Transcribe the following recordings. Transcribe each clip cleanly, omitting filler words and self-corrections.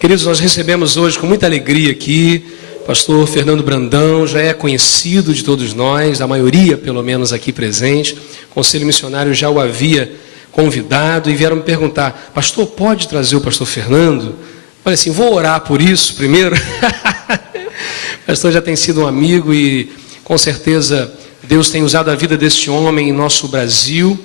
Queridos, nós recebemos hoje com muita alegria aqui o pastor Fernando Brandão, já é conhecido de todos nós, a maioria pelo menos aqui presente. O Conselho Missionário já o havia convidado e vieram me perguntar: pastor, pode trazer o pastor Fernando? Falei assim, vou orar por isso primeiro. O pastor já tem sido um amigo e com certeza Deus tem usado a vida deste homem em nosso Brasil,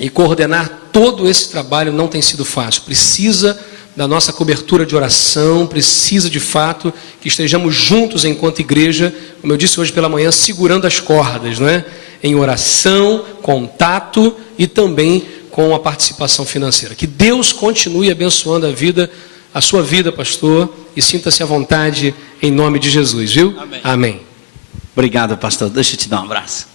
e coordenar todo esse trabalho não tem sido fácil. Precisa da nossa cobertura de oração, precisa de fato que estejamos juntos enquanto igreja, como eu disse hoje pela manhã, segurando as cordas, não é? Em oração, contato e também com a participação financeira. Que Deus continue abençoando a sua vida, pastor, e sinta-se à vontade em nome de Jesus, viu? Amém. Amém. Obrigado, pastor. Deixa eu te dar um abraço.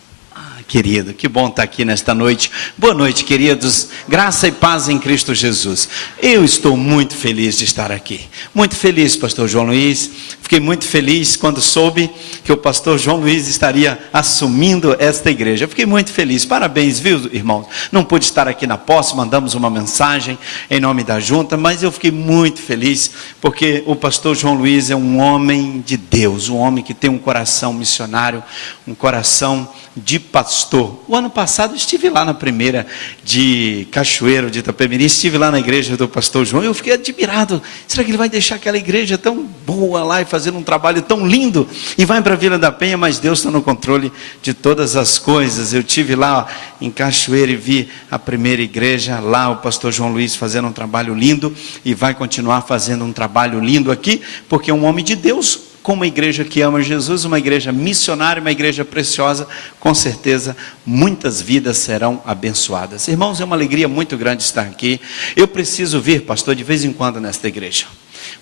Querido, que bom estar aqui nesta noite. Boa noite, queridos. Graça e paz em Cristo Jesus. Eu estou muito feliz de estar aqui. Muito feliz, pastor João Luiz. Fiquei muito feliz quando soube que o pastor João Luiz estaria assumindo esta igreja. Fiquei muito feliz. Parabéns, viu, irmãos? Não pude estar aqui na posse, mandamos uma mensagem em nome da junta, mas eu fiquei muito feliz porque o pastor João Luiz é um homem de Deus, um homem que tem um coração missionário, um coração de pastor. O ano passado estive lá na primeira de Cachoeiro de Itapemirim, estive lá na igreja do pastor João e eu fiquei admirado. Será que ele vai deixar aquela igreja tão boa lá e fazendo um trabalho tão lindo e vai para a Vila da Penha? Mas Deus está no controle de todas as coisas. Eu estive lá em Cachoeiro e vi a primeira igreja lá, o pastor João Luiz fazendo um trabalho lindo e vai continuar fazendo um trabalho lindo aqui, porque é um homem de Deus, com uma igreja que ama Jesus, uma igreja missionária, uma igreja preciosa. Com certeza muitas vidas serão abençoadas. Irmãos, é uma alegria muito grande estar aqui. Eu preciso vir, pastor, de vez em quando nesta igreja,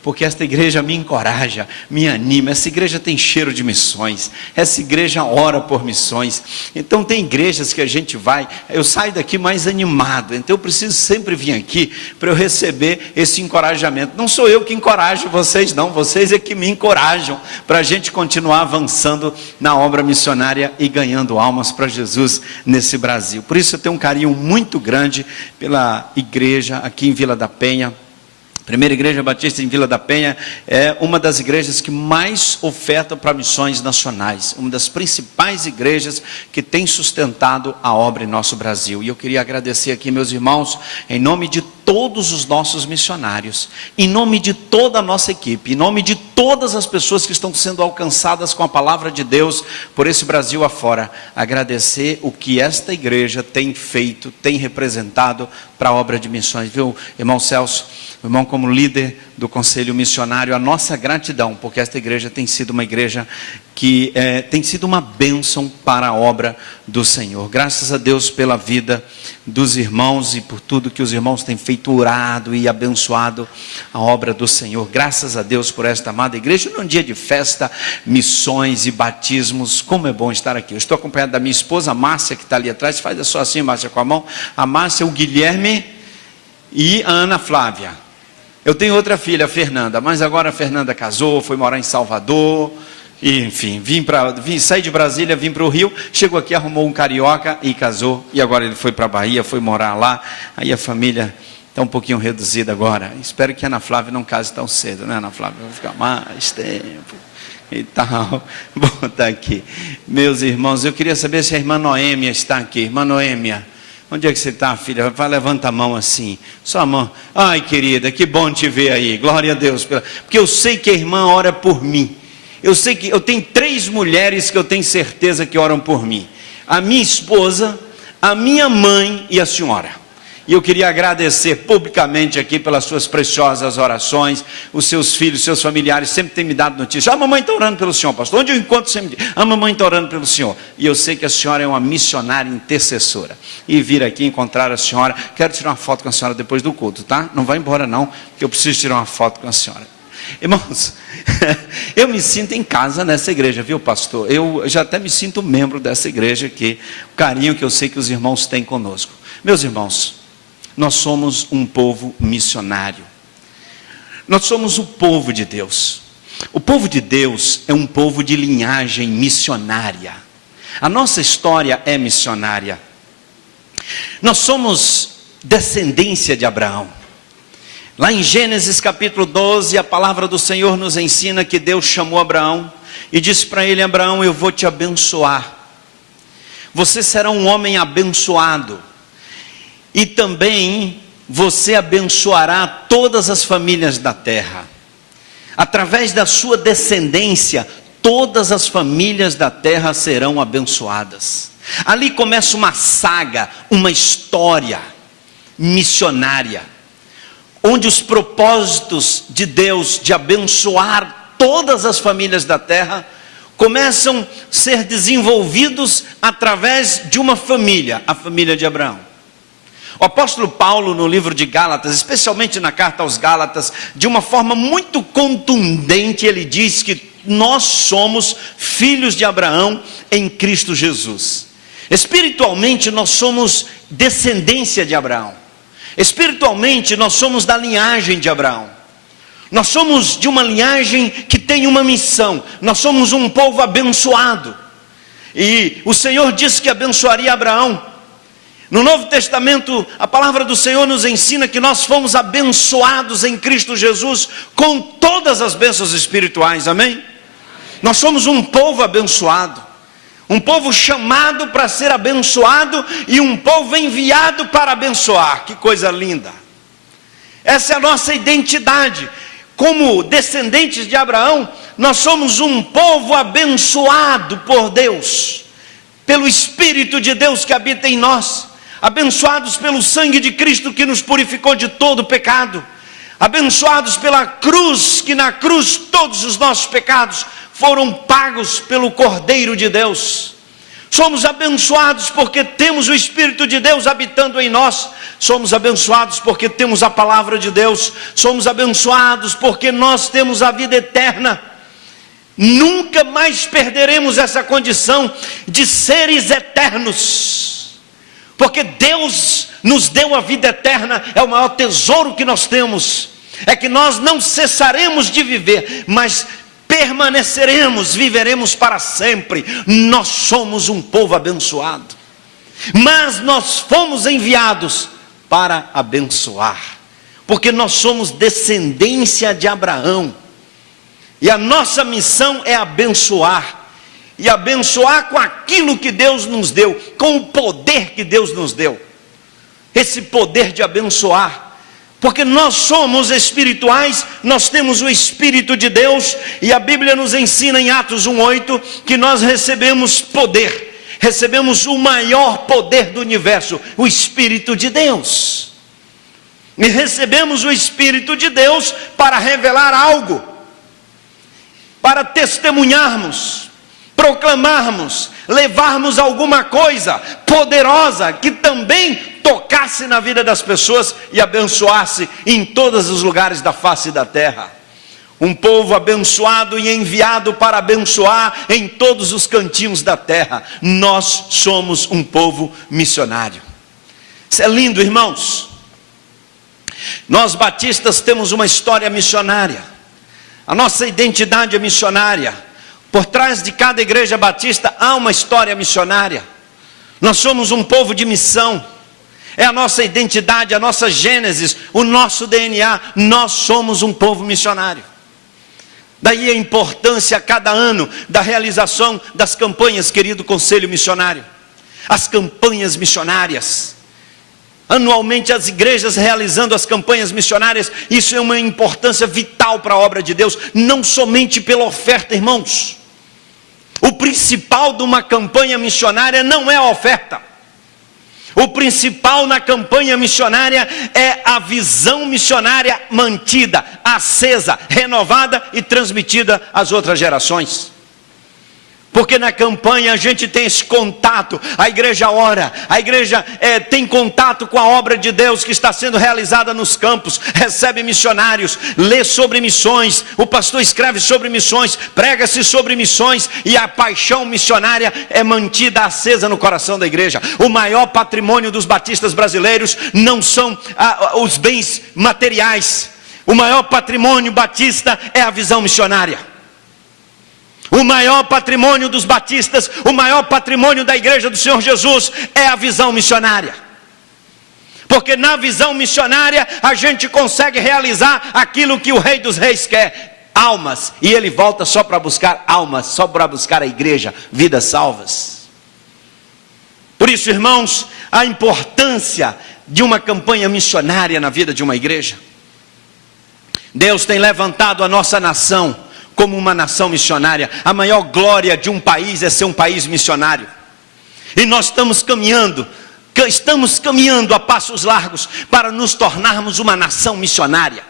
porque esta igreja me encoraja, me anima. Essa igreja tem cheiro de missões, essa igreja ora por missões. Então tem igrejas que a gente vai, eu saio daqui mais animado. Então eu preciso sempre vir aqui para eu receber esse encorajamento. Não sou eu que encorajo vocês não, vocês é que me encorajam para a gente continuar avançando na obra missionária e ganhando almas para Jesus nesse Brasil. Por isso eu tenho um carinho muito grande pela igreja aqui em Vila da Penha. Primeira Igreja Batista em Vila da Penha é uma das igrejas que mais oferta para missões nacionais, uma das principais igrejas que tem sustentado a obra em nosso Brasil. E eu queria agradecer aqui, meus irmãos, em nome de todos os nossos missionários, em nome de toda a nossa equipe, em nome de todas as pessoas que estão sendo alcançadas com a palavra de Deus por esse Brasil afora, agradecer o que esta igreja tem feito, tem representado para a obra de missões, viu, irmão Celso? Irmão, como líder do Conselho Missionário, a nossa gratidão, porque esta igreja tem sido uma igreja que tem sido uma bênção para a obra do Senhor. Graças a Deus pela vida dos irmãos e por tudo que os irmãos têm feito, orado e abençoado a obra do Senhor. Graças a Deus por esta amada igreja, num dia de festa, missões e batismos. Como é bom estar aqui. Eu estou acompanhado da minha esposa, a Márcia, que está ali atrás. Faz só assim, Márcia, com a mão. A Márcia, o Guilherme e a Ana Flávia. Eu tenho outra filha, a Fernanda, mas agora a Fernanda casou, foi morar em Salvador, e, enfim, saí de Brasília, vim para o Rio, chegou aqui, arrumou um carioca e casou, e agora ele foi para a Bahia, foi morar lá. Aí a família está um pouquinho reduzida agora. Espero que a Ana Flávia não case tão cedo, né, Ana Flávia? Vai ficar mais tempo e tal. Bom, tá aqui. Meus irmãos, eu queria saber se a irmã Noêmia está aqui. Irmã Noêmia, onde é que você está, filha? Vai, levanta a mão assim. Só a mão. Ai, querida, que bom te ver aí. Glória a Deus. Porque eu sei que a irmã ora por mim. Eu sei que eu tenho 3 mulheres que eu tenho certeza que oram por mim. A minha esposa, a minha mãe e a senhora. E eu queria agradecer publicamente aqui pelas suas preciosas orações. Os seus filhos, seus familiares sempre têm me dado notícia. A mamãe está orando pelo senhor, pastor. Onde eu encontro, você me diz: a mamãe está orando pelo senhor. E eu sei que a senhora é uma missionária intercessora. E vir aqui encontrar a senhora. Quero tirar uma foto com a senhora depois do culto, tá? Não vai embora não, que eu preciso tirar uma foto com a senhora. Irmãos, eu me sinto em casa nessa igreja, viu, pastor? Eu já até me sinto membro dessa igreja aqui. O carinho que eu sei que os irmãos têm conosco. Meus irmãos, nós somos um povo missionário. Nós somos o povo de Deus. O povo de Deus é um povo de linhagem missionária. A nossa história é missionária. Nós somos descendência de Abraão. Lá em Gênesis capítulo 12, a palavra do Senhor nos ensina que Deus chamou Abraão e disse para ele: Abraão, eu vou te abençoar. Você será um homem abençoado. E também você abençoará todas as famílias da terra. Através da sua descendência, todas as famílias da terra serão abençoadas. Ali começa uma saga, uma história missionária, onde os propósitos de Deus de abençoar todas as famílias da terra começam a ser desenvolvidos através de uma família, a família de Abraão. O apóstolo Paulo, no livro de Gálatas, especialmente na carta aos Gálatas, de uma forma muito contundente, ele diz que nós somos filhos de Abraão em Cristo Jesus. Espiritualmente nós somos descendência de Abraão. Espiritualmente nós somos da linhagem de Abraão. Nós somos de uma linhagem que tem uma missão. Nós somos um povo abençoado. E o Senhor disse que abençoaria Abraão. No Novo Testamento, a palavra do Senhor nos ensina que nós fomos abençoados em Cristo Jesus com todas as bênçãos espirituais, amém? Nós somos um povo abençoado, um povo chamado para ser abençoado e um povo enviado para abençoar. Que coisa linda! Essa é a nossa identidade. Como descendentes de Abraão, nós somos um povo abençoado por Deus, pelo Espírito de Deus que habita em nós, abençoados pelo sangue de Cristo que nos purificou de todo pecado, abençoados pela cruz, que na cruz todos os nossos pecados foram pagos pelo Cordeiro de Deus. Somos abençoados porque temos o Espírito de Deus habitando em nós. Somos abençoados porque temos a palavra de Deus. Somos abençoados porque nós temos a vida eterna. Nunca mais perderemos essa condição de seres eternos, porque Deus nos deu a vida eterna. É o maior tesouro que nós temos, é que nós não cessaremos de viver, mas permaneceremos, viveremos para sempre. Nós somos um povo abençoado, mas nós fomos enviados para abençoar, porque nós somos descendência de Abraão, e a nossa missão é abençoar, e abençoar com aquilo que Deus nos deu, com o poder que Deus nos deu, esse poder de abençoar. Porque nós somos espirituais, nós temos o Espírito de Deus, e a Bíblia nos ensina em Atos 1:8 que nós recebemos poder, recebemos o maior poder do universo, o Espírito de Deus. E recebemos o Espírito de Deus para revelar algo, para testemunharmos, proclamarmos, levarmos alguma coisa poderosa que também tocasse na vida das pessoas e abençoasse em todos os lugares da face da terra. Um povo abençoado e enviado para abençoar em todos os cantinhos da terra. Nós somos um povo missionário. Isso é lindo, irmãos. Nós batistas temos uma história missionária. A nossa identidade é missionária. Por trás de cada igreja batista há uma história missionária. Nós somos um povo de missão. É a nossa identidade, a nossa gênese, o nosso DNA. Nós somos um povo missionário. Daí a importância a cada ano da realização das campanhas, querido Conselho Missionário. As campanhas missionárias. Anualmente as igrejas realizando as campanhas missionárias. Isso é uma importância vital para a obra de Deus. Não somente pela oferta, irmãos. O principal de uma campanha missionária não é a oferta. O principal na campanha missionária é a visão missionária mantida, acesa, renovada e transmitida às outras gerações. Porque na campanha a gente tem esse contato, a igreja ora, a igreja tem contato com a obra de Deus que está sendo realizada nos campos, recebe missionários, lê sobre missões, o pastor escreve sobre missões, prega-se sobre missões, e a paixão missionária é mantida acesa no coração da igreja. O maior patrimônio dos batistas brasileiros não são os bens materiais, o maior patrimônio batista é a visão missionária. O maior patrimônio dos batistas, o maior patrimônio da igreja do Senhor Jesus é a visão missionária. Porque na visão missionária a gente consegue realizar aquilo que o Rei dos Reis quer: almas. E ele volta só para buscar almas, só para buscar a igreja, vidas salvas. Por isso, irmãos, a importância de uma campanha missionária na vida de uma igreja. Deus tem levantado a nossa nação como uma nação missionária. A maior glória de um país é ser um país missionário. E nós estamos caminhando a passos largos para nos tornarmos uma nação missionária.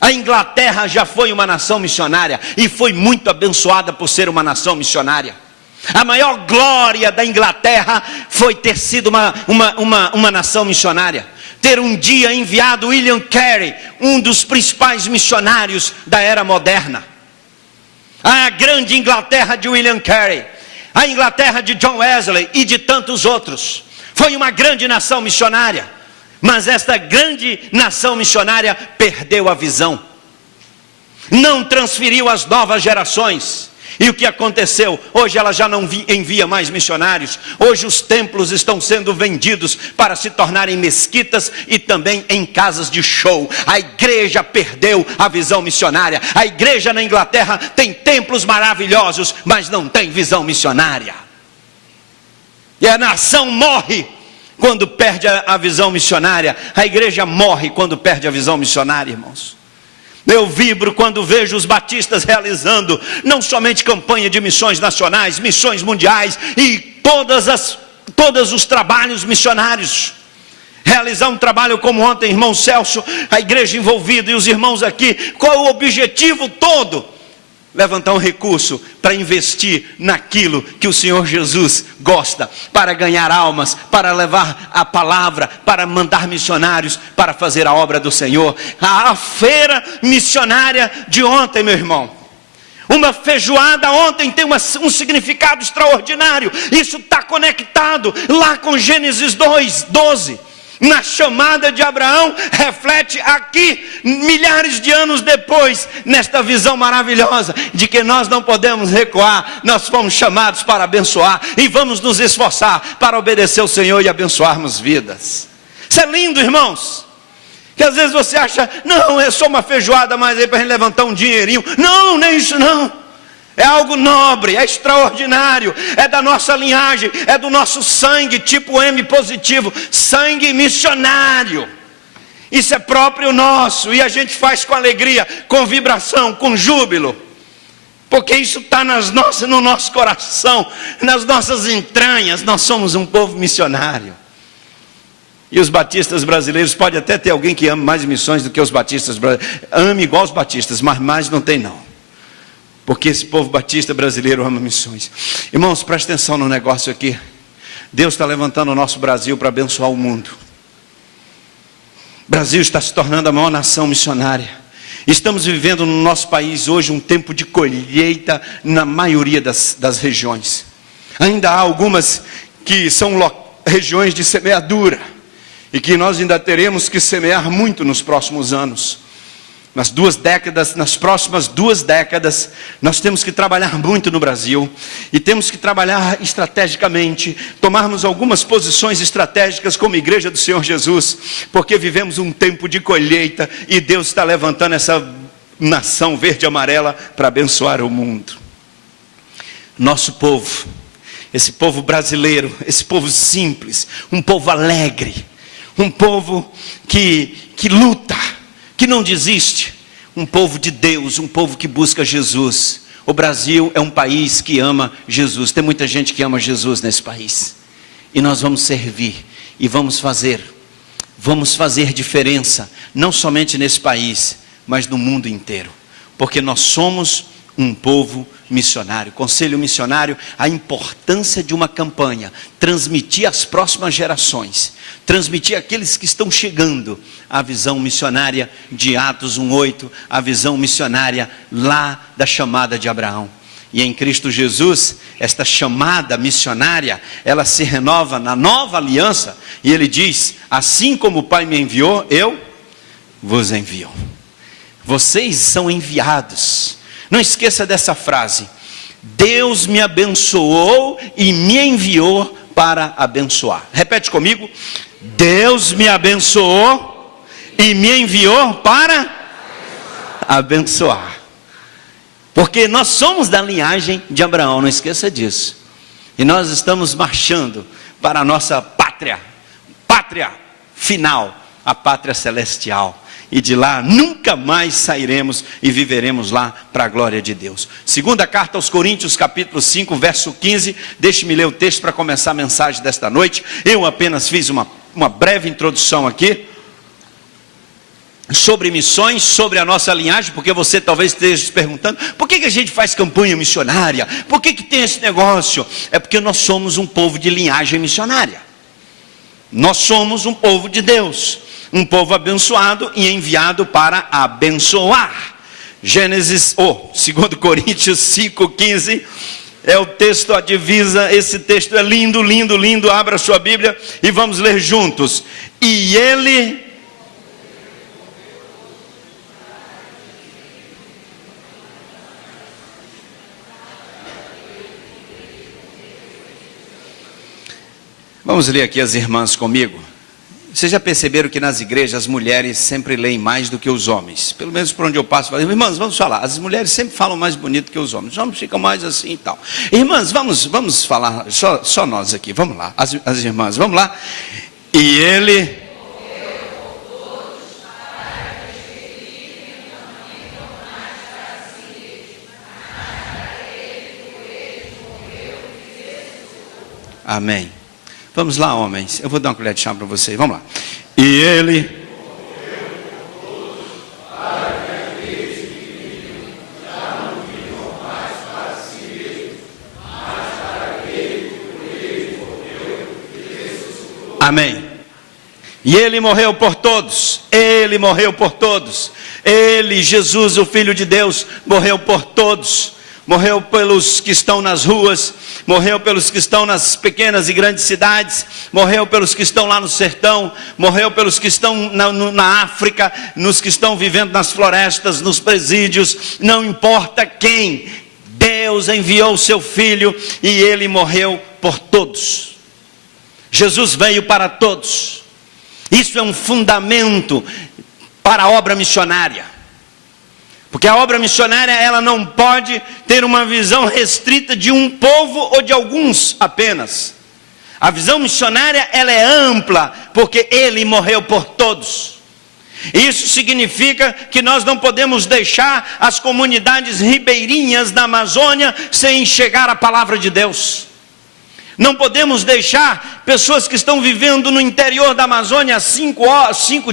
A Inglaterra já foi uma nação missionária e foi muito abençoada por ser uma nação missionária. A maior glória da Inglaterra foi ter sido uma nação missionária. Ter um dia enviado William Carey, um dos principais missionários da era moderna. A grande Inglaterra de William Carey, a Inglaterra de John Wesley e de tantos outros. Foi uma grande nação missionária. Mas esta grande nação missionária perdeu a visão. Não transferiu às novas gerações. E o que aconteceu? Hoje ela já não envia mais missionários. Hoje os templos estão sendo vendidos para se tornarem mesquitas e também em casas de show. A igreja perdeu a visão missionária. A igreja na Inglaterra tem templos maravilhosos, mas não tem visão missionária. E a nação morre quando perde a visão missionária. A igreja morre quando perde a visão missionária, irmãos. Eu vibro quando vejo os batistas realizando não somente campanha de missões nacionais, missões mundiais e todos os trabalhos missionários. Realizar um trabalho como ontem, irmão Celso, a igreja envolvida e os irmãos aqui, qual é o objetivo todo? Levantar um recurso para investir naquilo que o Senhor Jesus gosta, para ganhar almas, para levar a palavra, para mandar missionários, para fazer a obra do Senhor. A feira missionária de ontem, meu irmão, uma feijoada ontem tem um significado extraordinário. Isso está conectado lá com Gênesis 2:12. Na chamada de Abraão, reflete aqui, milhares de anos depois, nesta visão maravilhosa, de que nós não podemos recuar, nós fomos chamados para abençoar, e vamos nos esforçar para obedecer ao Senhor e abençoarmos vidas. Isso é lindo, irmãos, que às vezes você acha, não, é só uma feijoada, mas aí para a gente levantar um dinheirinho. Não, nem isso não. É algo nobre, é extraordinário, é da nossa linhagem, é do nosso sangue, tipo M positivo, sangue missionário. Isso é próprio nosso e a gente faz com alegria, com vibração, com júbilo, porque isso está no nosso coração, nas nossas entranhas. Nós somos um povo missionário. E os batistas brasileiros, pode até ter alguém que ama mais missões do que os batistas brasileiros, ame igual os batistas, mas mais não tem não. Porque esse povo batista brasileiro ama missões. Irmãos, presta atenção no negócio aqui. Deus está levantando o nosso Brasil para abençoar o mundo. O Brasil está se tornando a maior nação missionária. Estamos vivendo no nosso país hoje um tempo de colheita na maioria das regiões. Ainda há algumas que são regiões de semeadura. E que nós ainda teremos que semear muito nos próximos anos. Nas próximas 2 décadas, nós temos que trabalhar muito no Brasil, e temos que trabalhar estrategicamente, tomarmos algumas posições estratégicas como Igreja do Senhor Jesus, porque vivemos um tempo de colheita, e Deus está levantando essa nação verde e amarela para abençoar o mundo. Nosso povo, esse povo brasileiro, esse povo simples, um povo alegre, um povo que luta, que não desiste, um povo de Deus, um povo que busca Jesus. O Brasil é um país que ama Jesus. Tem muita gente que ama Jesus nesse país. E nós vamos servir e vamos fazer diferença, não somente nesse país, mas no mundo inteiro. Porque nós somos um povo missionário. Conselho missionário, a importância de uma campanha, transmitir às próximas gerações, transmitir àqueles que estão chegando a visão missionária de Atos 1:8, a visão missionária lá da chamada de Abraão. E em Cristo Jesus, esta chamada missionária, ela se renova na nova aliança, e ele diz, assim como o Pai me enviou, eu vos envio. Vocês são enviados. Não esqueça dessa frase, Deus me abençoou e me enviou para abençoar. Repete comigo: Deus me abençoou e me enviou para abençoar. Porque nós somos da linhagem de Abraão, não esqueça disso. E nós estamos marchando para a nossa pátria final, a pátria celestial. E de lá nunca mais sairemos e viveremos lá para a glória de Deus. Segunda carta aos Coríntios, capítulo 5, verso 15. Deixe-me ler o texto para começar a mensagem desta noite. Eu apenas fiz uma breve introdução aqui sobre missões, sobre a nossa linhagem, porque você talvez esteja se perguntando: por que a gente faz campanha missionária? Por que tem esse negócio? É porque nós somos um povo de linhagem missionária. Nós somos um povo de Deus, um povo abençoado e enviado para abençoar. 2 Coríntios 5,15 é o texto, a divisa. Esse texto é lindo, lindo, lindo. Abra sua Bíblia e vamos ler juntos. E ele... Vamos ler aqui as irmãs comigo. Vocês já perceberam que nas igrejas as mulheres sempre leem mais do que os homens? Pelo menos por onde eu passo, eu falo: irmãs, vamos falar. As mulheres sempre falam mais bonito que os homens. Os homens ficam mais assim e tal. Irmãs, vamos falar, só nós aqui. Vamos lá, as irmãs, vamos lá. E ele... Amém. Vamos lá, homens. Eu vou dar uma colher de chá para vocês. Vamos lá. E ele... Amém. E ele morreu por todos. Ele morreu por todos. Ele, Jesus, o Filho de Deus, morreu por todos. Morreu pelos que estão nas ruas, morreu pelos que estão nas pequenas e grandes cidades, morreu pelos que estão lá no sertão, morreu pelos que estão na África, nos que estão vivendo nas florestas, nos presídios, não importa quem, Deus enviou o seu Filho e ele morreu por todos. Jesus veio para todos. Isso é um fundamento para a obra missionária. Porque a obra missionária, ela não pode ter uma visão restrita de um povo ou de alguns apenas. A visão missionária, ela é ampla, porque ele morreu por todos. Isso significa que nós não podemos deixar as comunidades ribeirinhas da Amazônia sem chegar a palavra de Deus. Não podemos deixar pessoas que estão vivendo no interior da Amazônia 5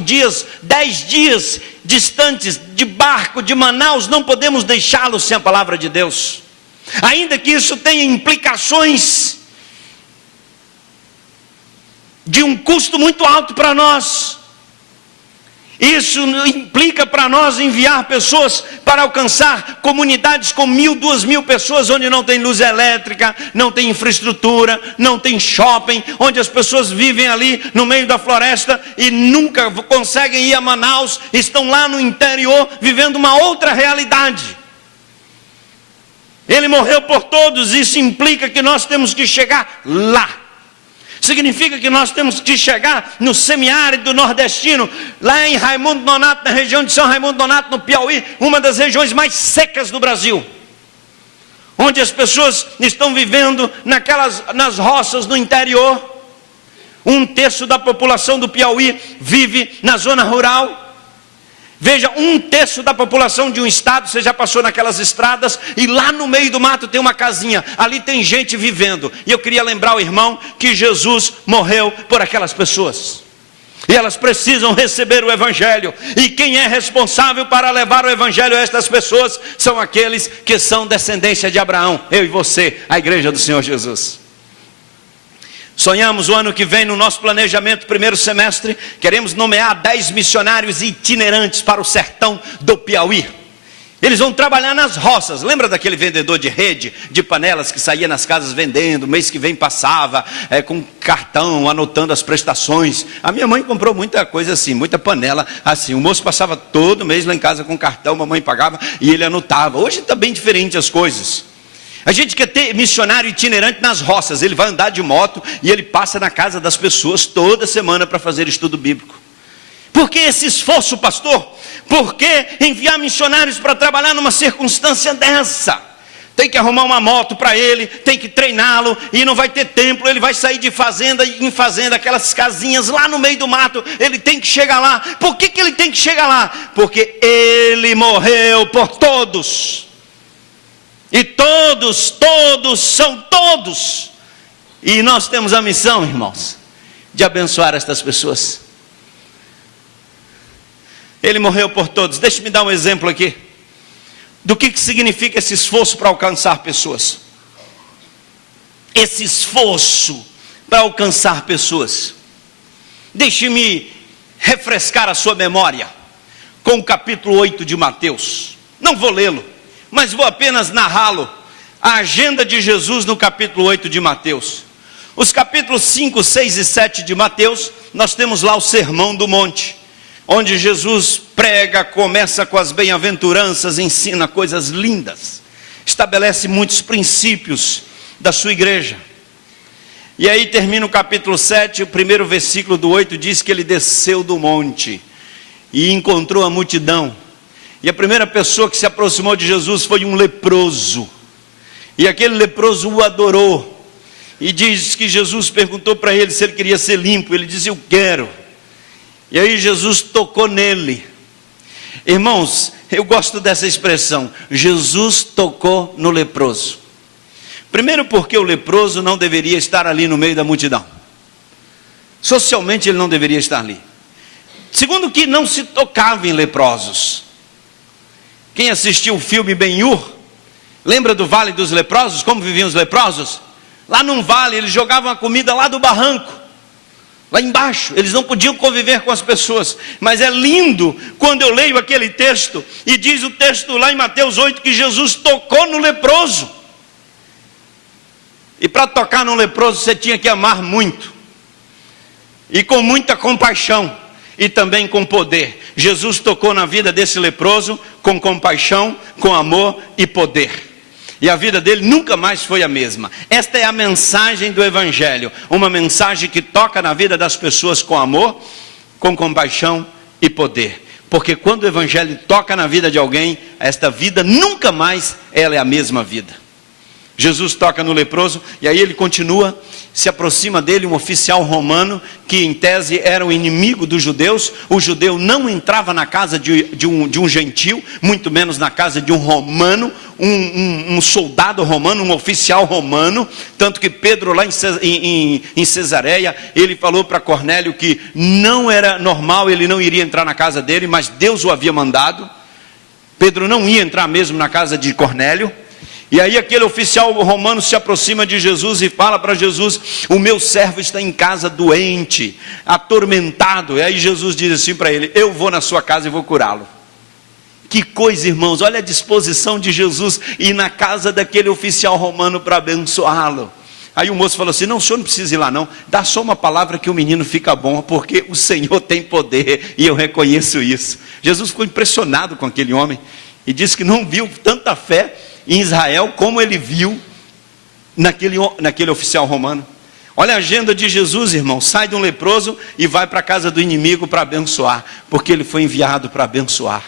dias, 10 dias distantes de barco de Manaus, não podemos deixá-los sem a palavra de Deus. Ainda que isso tenha implicações de um custo muito alto para nós. Isso implica para nós enviar pessoas para alcançar comunidades com 1.000, 2.000 pessoas, onde não tem luz elétrica, não tem infraestrutura, não tem shopping, onde as pessoas vivem ali no meio da floresta e nunca conseguem ir a Manaus, estão lá no interior vivendo uma outra realidade. Ele morreu por todos, isso implica que nós temos que chegar lá. Significa que nós temos que chegar no semiárido nordestino, lá em Raimundo Nonato, na região de São Raimundo Nonato, no Piauí, uma das regiões mais secas do Brasil, onde as pessoas estão vivendo nas roças no interior. 1/3 da população do Piauí vive na zona rural. Veja, 1/3 da população de um estado, você já passou naquelas estradas, e lá no meio do mato tem uma casinha, ali tem gente vivendo. E eu queria lembrar o irmão que Jesus morreu por aquelas pessoas. E elas precisam receber o Evangelho. E quem é responsável para levar o Evangelho a estas pessoas são aqueles que são descendência de Abraão, eu e você, a igreja do Senhor Jesus. Sonhamos o ano que vem, no nosso planejamento, primeiro semestre, queremos nomear 10 missionários itinerantes para o sertão do Piauí. Eles vão trabalhar nas roças. Lembra daquele vendedor de rede, de panelas, que saía nas casas vendendo, mês que vem passava com cartão, anotando as prestações. A minha mãe comprou muita coisa assim, muita panela assim. O moço passava todo mês lá em casa com cartão, a mamãe pagava e ele anotava. Hoje está bem diferente as coisas. A gente quer ter missionário itinerante nas roças. Ele vai andar de moto e ele passa na casa das pessoas toda semana para fazer estudo bíblico. Por que esse esforço, pastor? Por que enviar missionários para trabalhar numa circunstância dessa? Tem que arrumar uma moto para ele, tem que treiná-lo, e não vai ter templo, ele vai sair de fazenda em fazenda, aquelas casinhas lá no meio do mato, ele tem que chegar lá. Por que ele tem que chegar lá? Porque ele morreu por todos. E todos são todos. E nós temos a missão, irmãos, de abençoar estas pessoas. Ele morreu por todos. Deixa-me dar um exemplo aqui do que significa esse esforço para alcançar pessoas. Esse esforço para alcançar pessoas. Deixe-me refrescar a sua memória com o capítulo 8 de Mateus. Não vou lê-lo, mas vou apenas narrá-lo. A agenda de Jesus no capítulo 8 de Mateus. Os capítulos 5, 6 e 7 de Mateus, nós temos lá o Sermão do Monte, onde Jesus prega, começa com as bem-aventuranças, ensina coisas lindas, estabelece muitos princípios da sua igreja. E aí termina o capítulo 7, o primeiro versículo do 8 diz que ele desceu do monte e encontrou a multidão. E a primeira pessoa que se aproximou de Jesus foi um leproso. E aquele leproso o adorou. E diz que Jesus perguntou para ele se ele queria ser limpo. Ele disse: eu quero. E aí Jesus tocou nele. Irmãos, eu gosto dessa expressão. Jesus tocou no leproso. Primeiro porque o leproso não deveria estar ali no meio da multidão. Socialmente ele não deveria estar ali. Segundo que não se tocava em leprosos. Quem assistiu o filme Ben-Hur, lembra do Vale dos Leprosos? Como viviam os leprosos? Lá num vale, eles jogavam a comida lá do barranco, lá embaixo. Eles não podiam conviver com as pessoas. Mas é lindo quando eu leio aquele texto, e diz o texto lá em Mateus 8, que Jesus tocou no leproso. E para tocar no leproso, você tinha que amar muito, e com muita compaixão, e também com poder. Jesus tocou na vida desse leproso com compaixão, com amor e poder. E a vida dele nunca mais foi a mesma. Esta é a mensagem do Evangelho. Uma mensagem que toca na vida das pessoas com amor, com compaixão e poder. Porque quando o Evangelho toca na vida de alguém, esta vida nunca mais ela é a mesma vida. Jesus toca no leproso, e aí ele continua, se aproxima dele um oficial romano, que em tese era o inimigo dos judeus. O judeu não entrava na casa de um gentil, muito menos na casa de um romano, um soldado romano, um oficial romano. Tanto que Pedro lá em Cesareia, ele falou para Cornélio que não era normal, ele não iria entrar na casa dele, mas Deus o havia mandado. Pedro não ia entrar mesmo na casa de Cornélio. E aí aquele oficial romano se aproxima de Jesus e fala para Jesus: o meu servo está em casa doente, atormentado. E aí Jesus diz assim para ele: eu vou na sua casa e vou curá-lo. Que coisa, irmãos, olha a disposição de Jesus ir na casa daquele oficial romano para abençoá-lo. Aí o moço falou assim: não, o senhor não precisa ir lá não, dá só uma palavra que o menino fica bom, porque o Senhor tem poder, e eu reconheço isso. Jesus ficou impressionado com aquele homem, e disse que não viu tanta fé em Israel como ele viu naquele oficial romano. Olha a agenda de Jesus, irmão. Sai de um leproso e vai para a casa do inimigo para abençoar, porque ele foi enviado para abençoar.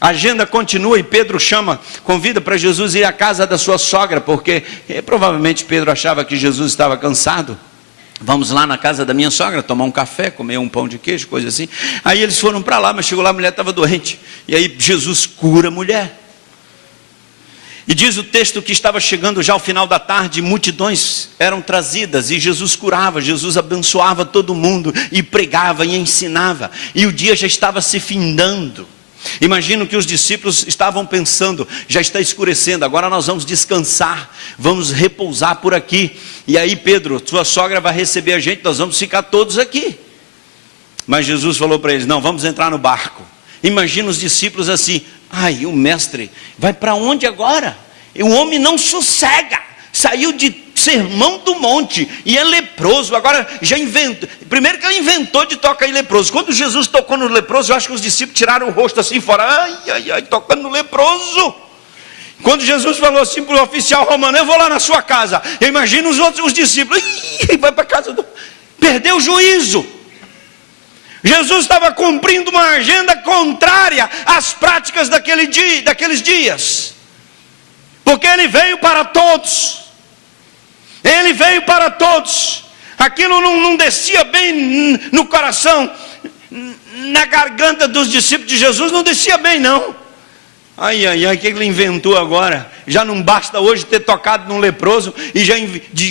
A agenda continua, e Pedro convida para Jesus ir à casa da sua sogra, porque provavelmente Pedro achava que Jesus estava cansado. Vamos lá na casa da minha sogra, tomar um café, comer um pão de queijo, coisa assim. Aí eles foram para lá, mas chegou lá, a mulher estava doente. E aí Jesus cura a mulher. E diz o texto que estava chegando já ao final da tarde, multidões eram trazidas, e Jesus curava, Jesus abençoava todo mundo, e pregava e ensinava, e o dia já estava se findando. Imagino que os discípulos estavam pensando: já está escurecendo, agora nós vamos descansar, vamos repousar por aqui. E aí Pedro, sua sogra vai receber a gente, nós vamos ficar todos aqui. Mas Jesus falou para eles: não, vamos entrar no barco. Imagina os discípulos assim: ai, o mestre vai para onde agora? O homem não sossega, saiu de Sermão do Monte e é leproso, agora já inventou. Primeiro que ele inventou de tocar em leproso. Quando Jesus tocou no leproso, eu acho que os discípulos tiraram o rosto assim fora: ai, ai, ai, tocando no leproso. Quando Jesus falou assim para o oficial romano: eu vou lá na sua casa, eu imagino os discípulos: vai para a casa do... Perdeu o juízo. Jesus estava cumprindo uma agenda contrária às práticas daqueles dias, porque ele veio para todos. Ele veio para todos. Aquilo não descia bem no coração, na garganta dos discípulos de Jesus, não descia bem não. Ai, o que ele inventou agora? Já não basta hoje ter tocado num leproso e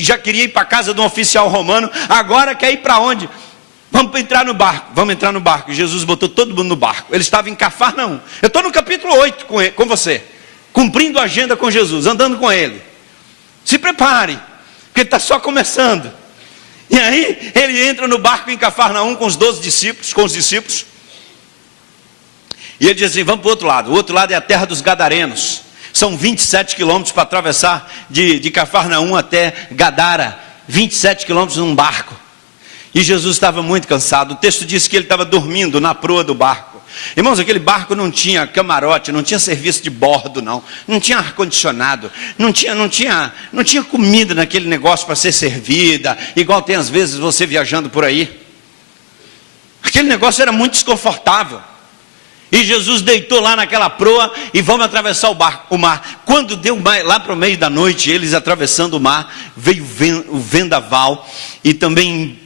já queria ir para a casa de um oficial romano. Agora quer ir para onde? Vamos entrar no barco. Jesus botou todo mundo no barco. Ele estava em Cafarnaum. Eu estou no capítulo 8 com você, cumprindo a agenda com Jesus, andando com ele. Se prepare, porque está só começando. E aí ele entra no barco em Cafarnaum com os 12 discípulos, com os discípulos. E ele diz assim: vamos para o outro lado. O outro lado é a terra dos Gadarenos. São 27 quilômetros para atravessar de Cafarnaum até Gadara. 27 quilômetros num barco. E Jesus estava muito cansado. O texto diz que ele estava dormindo na proa do barco. Irmãos, aquele barco não tinha camarote, não tinha serviço de bordo, não tinha ar-condicionado, não tinha comida naquele negócio para ser servida, igual tem às vezes você viajando por aí. Aquele negócio era muito desconfortável. E Jesus deitou lá naquela proa e vamos atravessar o mar. Quando deu lá para o meio da noite, eles atravessando o mar, veio o vendaval e também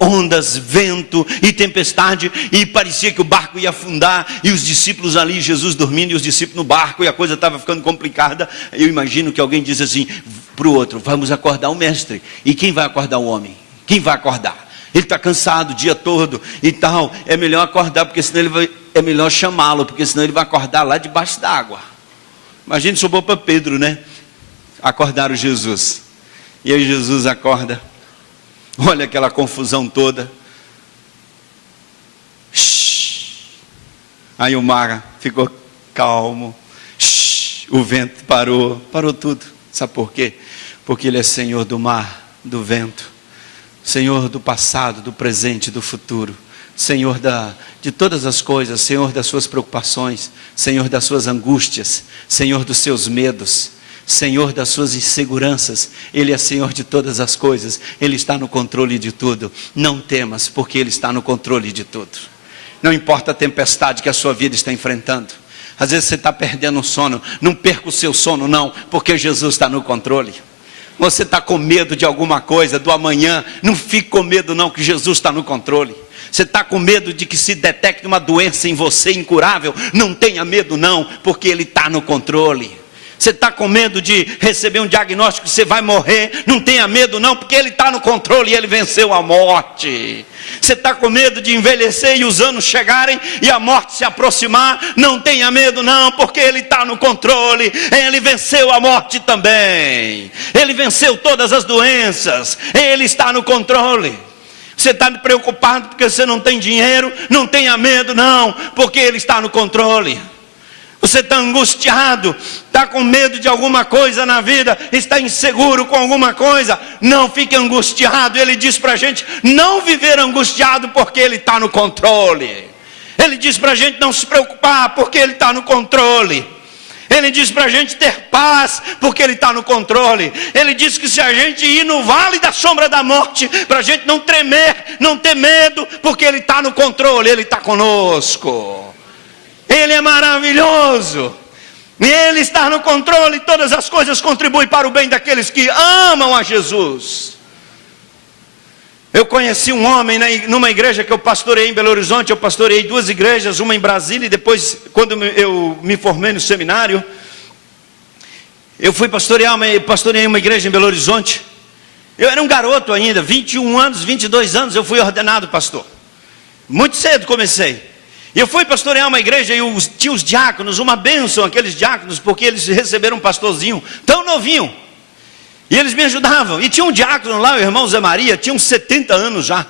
ondas, vento e tempestade, e parecia que o barco ia afundar, e os discípulos ali, Jesus dormindo e os discípulos no barco, e a coisa estava ficando complicada. Eu imagino que alguém diz assim para o outro: vamos acordar o mestre. E quem vai acordar o homem? Quem vai acordar? Ele está cansado o dia todo e tal, é melhor acordar, porque senão é melhor chamá-lo, porque senão ele vai acordar lá debaixo d'água. Imagina, sobrou para Pedro, né? Acordaram Jesus. E aí Jesus acorda. Olha aquela confusão toda. Aí o mar ficou calmo. O vento parou tudo. Sabe por quê? Porque ele é Senhor do mar, do vento, Senhor do passado, do presente, do futuro, Senhor de todas as coisas, Senhor das suas preocupações, Senhor das suas angústias, Senhor dos seus medos, Senhor das suas inseguranças. Ele é Senhor de todas as coisas. Ele está no controle de tudo. Não temas, porque Ele está no controle de tudo. Não importa a tempestade que a sua vida está enfrentando. Às vezes você está perdendo o sono. Não perca o seu sono não, porque Jesus está no controle. Você está com medo de alguma coisa, do amanhã, não fique com medo não, que Jesus está no controle. Você está com medo de que se detecte uma doença em você incurável? Não tenha medo não, porque Ele está no controle. Você está com medo de receber um diagnóstico que você vai morrer? Não tenha medo não, porque Ele está no controle e Ele venceu a morte. Você está com medo de envelhecer e os anos chegarem e a morte se aproximar? Não tenha medo não, porque Ele está no controle. Ele venceu a morte também. Ele venceu todas as doenças. Ele está no controle. Você está preocupado porque você não tem dinheiro? Não tenha medo não, porque Ele está no controle. Você está angustiado, está com medo de alguma coisa na vida, está inseguro com alguma coisa? Não fique angustiado. Ele diz para a gente não viver angustiado, porque Ele está no controle. Ele diz para a gente não se preocupar, porque Ele está no controle. Ele diz para a gente ter paz, porque Ele está no controle. Ele diz que se a gente ir no vale da sombra da morte, para a gente não tremer, não ter medo, porque Ele está no controle, Ele está conosco. Ele é maravilhoso, Ele está no controle. Todas as coisas contribuem para o bem daqueles que amam a Jesus. Eu conheci um homem numa igreja que eu pastoreei em Belo Horizonte. Eu pastoreei 2 igrejas, uma em Brasília, e depois, quando eu me formei no seminário, eu fui pastoreei uma igreja em Belo Horizonte. Eu era um garoto ainda, 21 anos, 22 anos, eu fui ordenado pastor. Muito cedo comecei. E eu fui pastorear uma igreja e tinha os diáconos, uma bênção aqueles diáconos, porque eles receberam um pastorzinho tão novinho. E eles me ajudavam. E tinha um diácono lá, o irmão Zé Maria, tinha uns 70 anos já.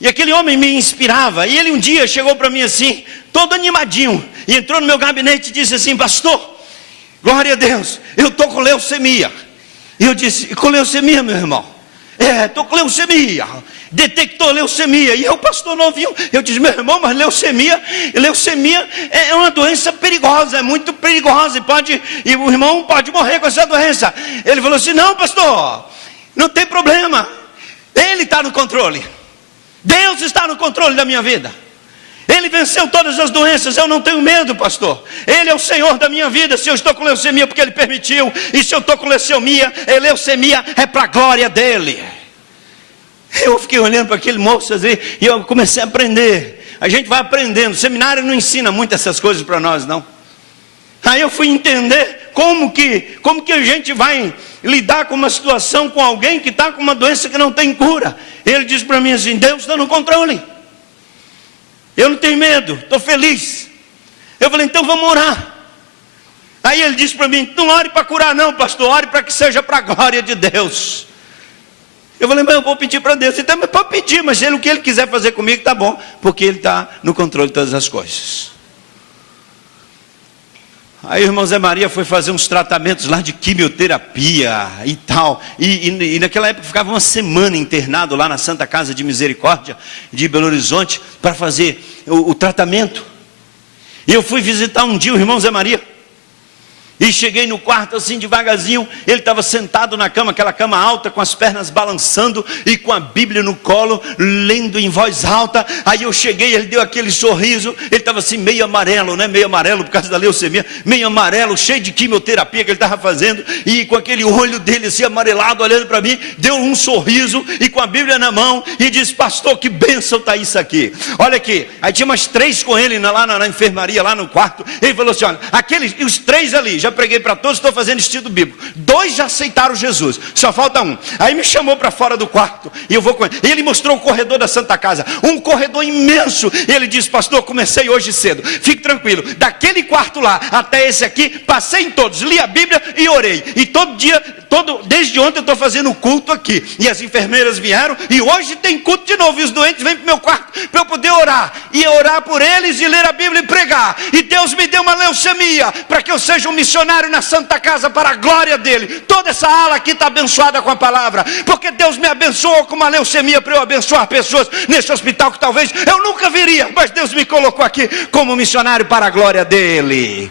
E aquele homem me inspirava. E ele um dia chegou para mim assim, todo animadinho, e entrou no meu gabinete e disse assim: pastor, glória a Deus, eu estou com leucemia. E eu disse: com leucemia, meu irmão? Estou com leucemia. Detectou leucemia. E eu, pastor novinho, eu disse, meu irmão, mas leucemia é uma doença perigosa, é muito perigosa, e o irmão pode morrer com essa doença. Ele falou assim, não, pastor, não tem problema, Ele está no controle, Deus está no controle da minha vida. Ele venceu todas as doenças, eu não tenho medo, pastor. Ele é o Senhor da minha vida. Se eu estou com leucemia, porque Ele permitiu. E se eu estou com leucemia é para a glória dEle. Eu fiquei olhando para aquele moço assim, e eu comecei a aprender. A gente vai aprendendo. O seminário não ensina muito essas coisas para nós, não. Aí eu fui entender como que a gente vai lidar com uma situação com alguém que está com uma doença que não tem cura. Ele disse para mim assim, Deus está no controle. Eu não tenho medo, estou feliz. Eu falei, então vamos orar. Aí ele disse para mim, não ore para curar não, pastor, ore para que seja para a glória de Deus. Eu falei, mas eu vou pedir para Deus. Então, pode pedir, mas o que Ele quiser fazer comigo está bom, porque Ele está no controle de todas as coisas. Aí o irmão Zé Maria foi fazer uns tratamentos lá de quimioterapia e tal. E naquela época ficava uma semana internado lá na Santa Casa de Misericórdia de Belo Horizonte para fazer o tratamento. E eu fui visitar um dia o irmão Zé Maria. E cheguei no quarto assim devagarzinho, ele estava sentado na cama, aquela cama alta, com as pernas balançando e com a Bíblia no colo, lendo em voz alta. Aí eu cheguei, ele deu aquele sorriso, ele estava assim meio amarelo, né? Meio amarelo por causa da leucemia, meio amarelo, cheio de quimioterapia que ele estava fazendo, e com aquele olho dele assim amarelado, olhando para mim, deu um sorriso, e com a Bíblia na mão, e disse, pastor, que bênção está isso aqui. Olha aqui, aí tinha umas 3 com ele lá na enfermaria, lá no quarto. Ele falou assim, olha, os 3 ali, já preguei para todos, estou fazendo estudo bíblico. 2 já aceitaram Jesus, só falta 1. Aí me chamou para fora do quarto, e eu vou com ele. Ele mostrou o corredor da Santa Casa, um corredor imenso. E ele disse, pastor, comecei hoje cedo, fique tranquilo, daquele quarto lá até esse aqui, passei em todos, li a Bíblia e orei. E todo dia, desde ontem eu estou fazendo o culto aqui, e as enfermeiras vieram, e hoje tem culto de novo, e os doentes vêm para o meu quarto, para eu poder orar, e orar por eles, e ler a Bíblia e pregar. E Deus me deu uma leucemia, para que eu seja um missionário na Santa Casa para a glória dele. Toda essa ala aqui está abençoada com a palavra, porque Deus me abençoou com uma leucemia para eu abençoar pessoas nesse hospital que talvez eu nunca viria, mas Deus me colocou aqui como missionário para a glória dele.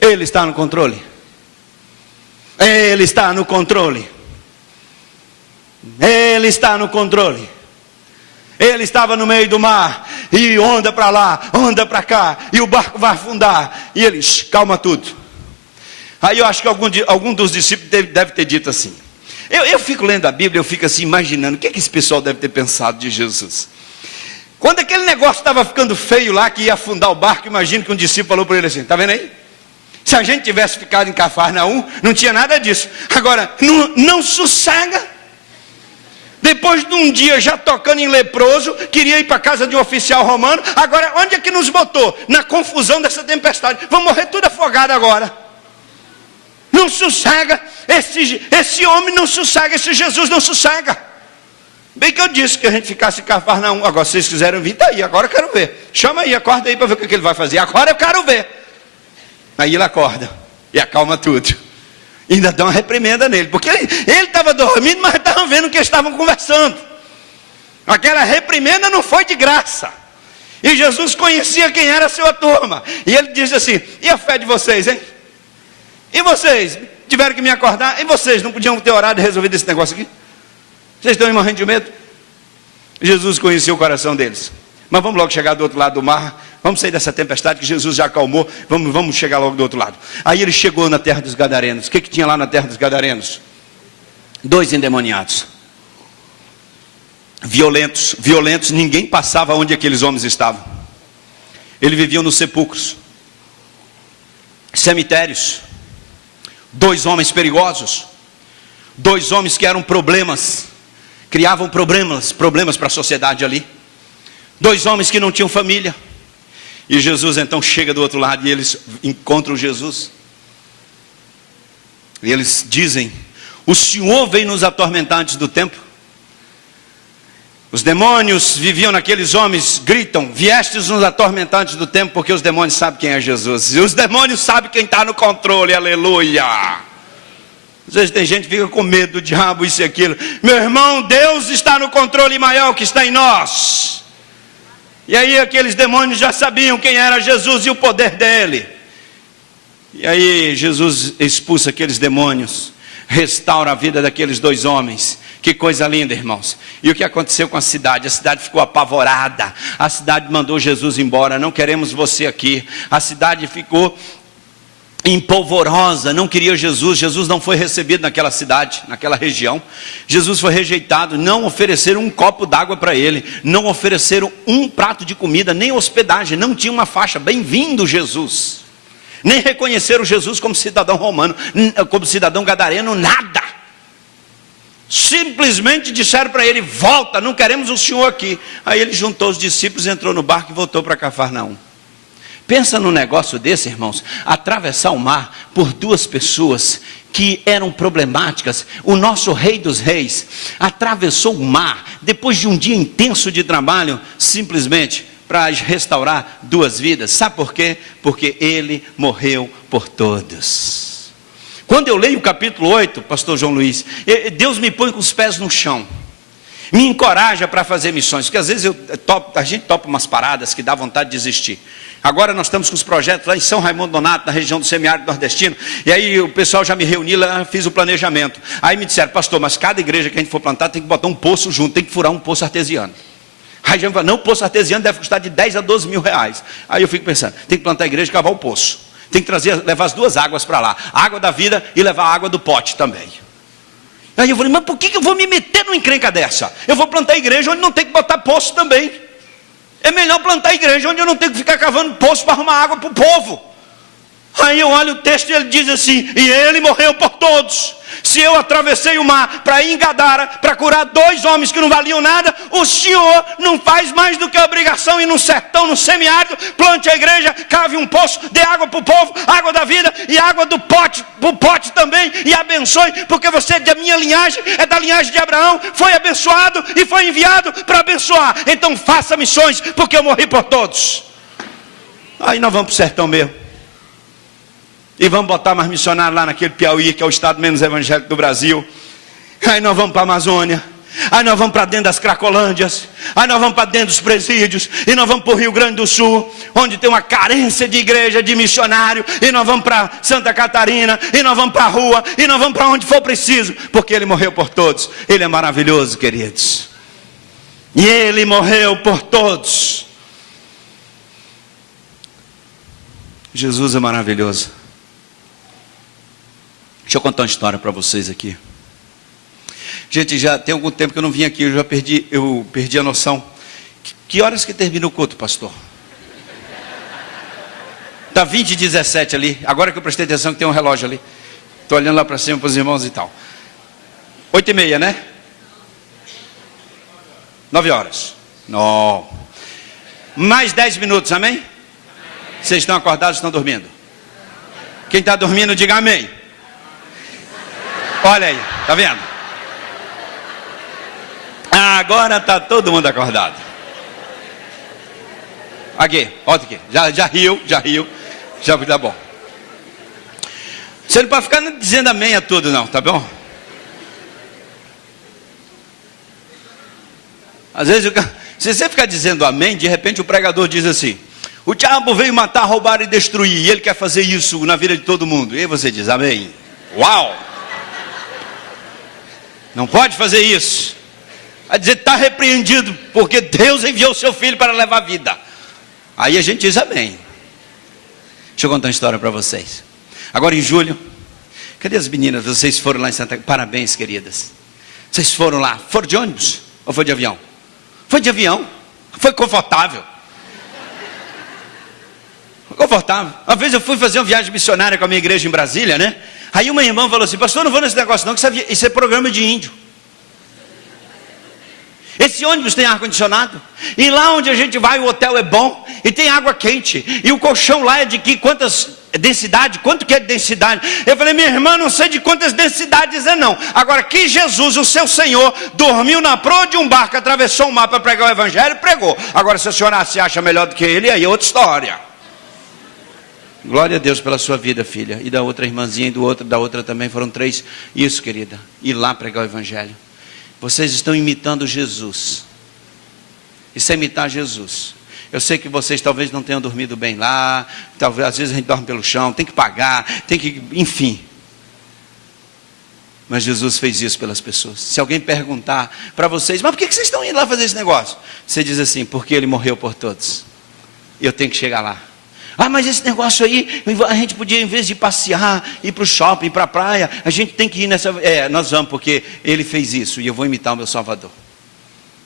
Ele está no controle. Ele está no controle. Ele está no controle. Ele estava no meio do mar, e onda para lá, onda para cá, e o barco vai afundar, e ele, calma tudo. Aí eu acho que algum dos discípulos deve ter dito assim. Eu fico lendo a Bíblia, eu fico assim imaginando, o que esse pessoal deve ter pensado de Jesus? Quando aquele negócio estava ficando feio lá, que ia afundar o barco, imagino que um discípulo falou para ele assim, está vendo aí? Se a gente tivesse ficado em Cafarnaum, não tinha nada disso. Agora, não sossega. Depois de um dia já tocando em leproso, queria ir para a casa de um oficial romano. Agora, onde é que nos botou? Na confusão dessa tempestade. Vamos morrer tudo afogado agora. Não sossega. Esse homem não sossega. Esse Jesus não sossega. Bem que eu disse que a gente ficasse em Cafarnaum. Agora, se vocês quiserem vir, daí. Agora eu quero ver. Chama aí, acorda aí para ver o que ele vai fazer. Agora eu quero ver. Aí ele acorda e acalma tudo. Ainda dá uma reprimenda nele, porque ele estava dormindo, mas estavam vendo o que estavam conversando. Aquela reprimenda não foi de graça. E Jesus conhecia quem era a sua turma. E ele disse assim, e a fé de vocês, hein? E vocês? Tiveram que me acordar? E vocês não podiam ter orado e resolvido esse negócio aqui? Vocês estão morrendo de medo? Jesus conhecia o coração deles. Mas vamos logo chegar do outro lado do mar. Vamos sair dessa tempestade que Jesus já acalmou. Vamos chegar logo do outro lado. Aí ele chegou na terra dos Gadarenos. O que tinha lá na terra dos Gadarenos? 2 endemoniados. Violentos. Ninguém passava onde aqueles homens estavam. Eles viviam nos sepulcros. Cemitérios. 2 homens perigosos. 2 homens que eram problemas. Criavam problemas para a sociedade ali. 2 homens que não tinham família. E Jesus então chega do outro lado e eles encontram Jesus. E eles dizem, o Senhor veio nos atormentar antes do tempo. Os demônios viviam naqueles homens, gritam, viestes nos atormentar antes do tempo, porque os demônios sabem quem é Jesus. E os demônios sabem quem está no controle, aleluia. Às vezes tem gente que fica com medo do diabo, isso e aquilo. Meu irmão, Deus está no controle maior que está em nós. E aí aqueles demônios já sabiam quem era Jesus e o poder dele. E aí Jesus expulsa aqueles demônios, restaura a vida daqueles 2 homens. Que coisa linda, irmãos. E o que aconteceu com a cidade? A cidade ficou apavorada. A cidade mandou Jesus embora. Não queremos você aqui. A cidade ficou empolvorosa, não queria Jesus. Jesus não foi recebido naquela cidade, naquela região. Jesus foi rejeitado. Não ofereceram um copo d'água para ele, não ofereceram um prato de comida, nem hospedagem. Não tinha uma faixa, bem-vindo Jesus. Nem reconheceram Jesus como cidadão romano, como cidadão gadareno, nada. Simplesmente disseram para ele: volta, não queremos o senhor aqui. Aí ele juntou os discípulos, entrou no barco e voltou para Cafarnaum. Pensa num negócio desse, irmãos, atravessar o mar por 2 pessoas que eram problemáticas. O nosso Rei dos Reis atravessou o mar, depois de um dia intenso de trabalho, simplesmente para restaurar 2 vidas. Sabe por quê? Porque ele morreu por todos. Quando eu leio o capítulo 8, pastor João Luiz, Deus me põe com os pés no chão, me encoraja para fazer missões, porque às vezes a gente topa umas paradas que dá vontade de desistir. Agora nós estamos com os projetos lá em São Raimundo Nonato, na região do semiárido nordestino, e aí o pessoal já me reuniu lá, fiz o planejamento. Aí me disseram: pastor, mas cada igreja que a gente for plantar tem que botar um poço junto, tem que furar um poço artesiano. Aí a gente fala: não, o poço artesiano deve custar de 10 a 12 mil reais. Aí eu fico pensando, tem que plantar a igreja e cavar o poço. Tem que levar as 2 águas para lá, a água da vida e levar a água do pote também. Aí eu falei: mas por que eu vou me meter numa encrenca dessa? Eu vou plantar a igreja onde não tem que botar poço também. É melhor plantar a igreja onde eu não tenho que ficar cavando poço para arrumar água para o povo. Aí eu olho o texto e ele diz assim: e ele morreu por todos. Se eu atravessei o mar para ir em Gadara, para curar 2 homens que não valiam nada, o senhor não faz mais do que a obrigação ir no sertão, no semiárido, plante a igreja, cave um poço, dê água para o povo, água da vida e água do pote, para o pote também, e abençoe, porque você é da minha linhagem, é da linhagem de Abraão, foi abençoado e foi enviado para abençoar. Então faça missões, porque eu morri por todos. Aí nós vamos para o sertão mesmo. E vamos botar mais missionários lá naquele Piauí, que é o estado menos evangélico do Brasil. Aí nós vamos para a Amazônia. Aí nós vamos para dentro das Cracolândias. Aí nós vamos para dentro dos presídios. E nós vamos para o Rio Grande do Sul, onde tem uma carência de igreja, de missionário. E nós vamos para Santa Catarina. E nós vamos para a rua. E nós vamos para onde for preciso. Porque ele morreu por todos. Ele é maravilhoso, queridos. E ele morreu por todos. Jesus é maravilhoso. Deixa eu contar uma história para vocês aqui. Gente, já tem algum tempo que eu não vim aqui, eu perdi a noção. Que horas que termina o culto, pastor? Está 20h17 ali. Agora que eu prestei atenção que tem um relógio ali. Estou olhando lá para cima para os irmãos e tal. 8h30, né? 9 horas. Não. Mais 10 minutos, amém? Vocês estão acordados ou estão dormindo? Quem está dormindo, diga amém. Olha aí, tá vendo? Agora está todo mundo acordado. Aqui, volta aqui. Já riu. Já tá bom. Você não pode ficar dizendo amém a tudo não, tá bom? Às vezes, se você ficar dizendo amém, de repente o pregador diz assim: o diabo veio matar, roubar e destruir, e ele quer fazer isso na vida de todo mundo. E aí você diz amém. Uau! Não pode fazer isso. Vai dizer: está repreendido, porque Deus enviou o seu filho para levar a vida. Aí a gente diz amém. Deixa eu contar uma história para vocês. Agora em julho, cadê as meninas? Vocês foram lá em Santa Catarina? Parabéns, queridas. Vocês foram lá, foram de ônibus ou foi de avião? Foi de avião. Foi confortável. Confortável. Uma vez eu fui fazer uma viagem missionária com a minha igreja em Brasília, né? Aí uma irmã falou assim: pastor, não vou nesse negócio não, que isso é programa de índio. Esse ônibus tem ar-condicionado, e lá onde a gente vai o hotel é bom, e tem água quente, e o colchão lá é de densidade, quanto que é de densidade? Eu falei: minha irmã, não sei de quantas densidades é não. Agora que Jesus, o seu Senhor, dormiu na proa de um barco, atravessou o mar para pregar o evangelho, pregou. Agora se a senhora se acha melhor do que ele, aí é outra história. Glória a Deus pela sua vida, filha. E da outra irmãzinha e da outra também, foram 3. Isso, querida. Ir lá pregar o evangelho. Vocês estão imitando Jesus. Isso é imitar Jesus. Eu sei que vocês talvez não tenham dormido bem lá. Talvez, às vezes a gente dorme pelo chão. Tem que pagar, enfim. Mas Jesus fez isso pelas pessoas. Se alguém perguntar para vocês, mas por que vocês estão indo lá fazer esse negócio? Você diz assim, porque Ele morreu por todos. Eu tenho que chegar lá. Ah, mas esse negócio aí, a gente podia, em vez de passear, ir para o shopping, ir para a praia, a gente tem que ir nessa... nós vamos, porque Ele fez isso, e eu vou imitar o meu Salvador.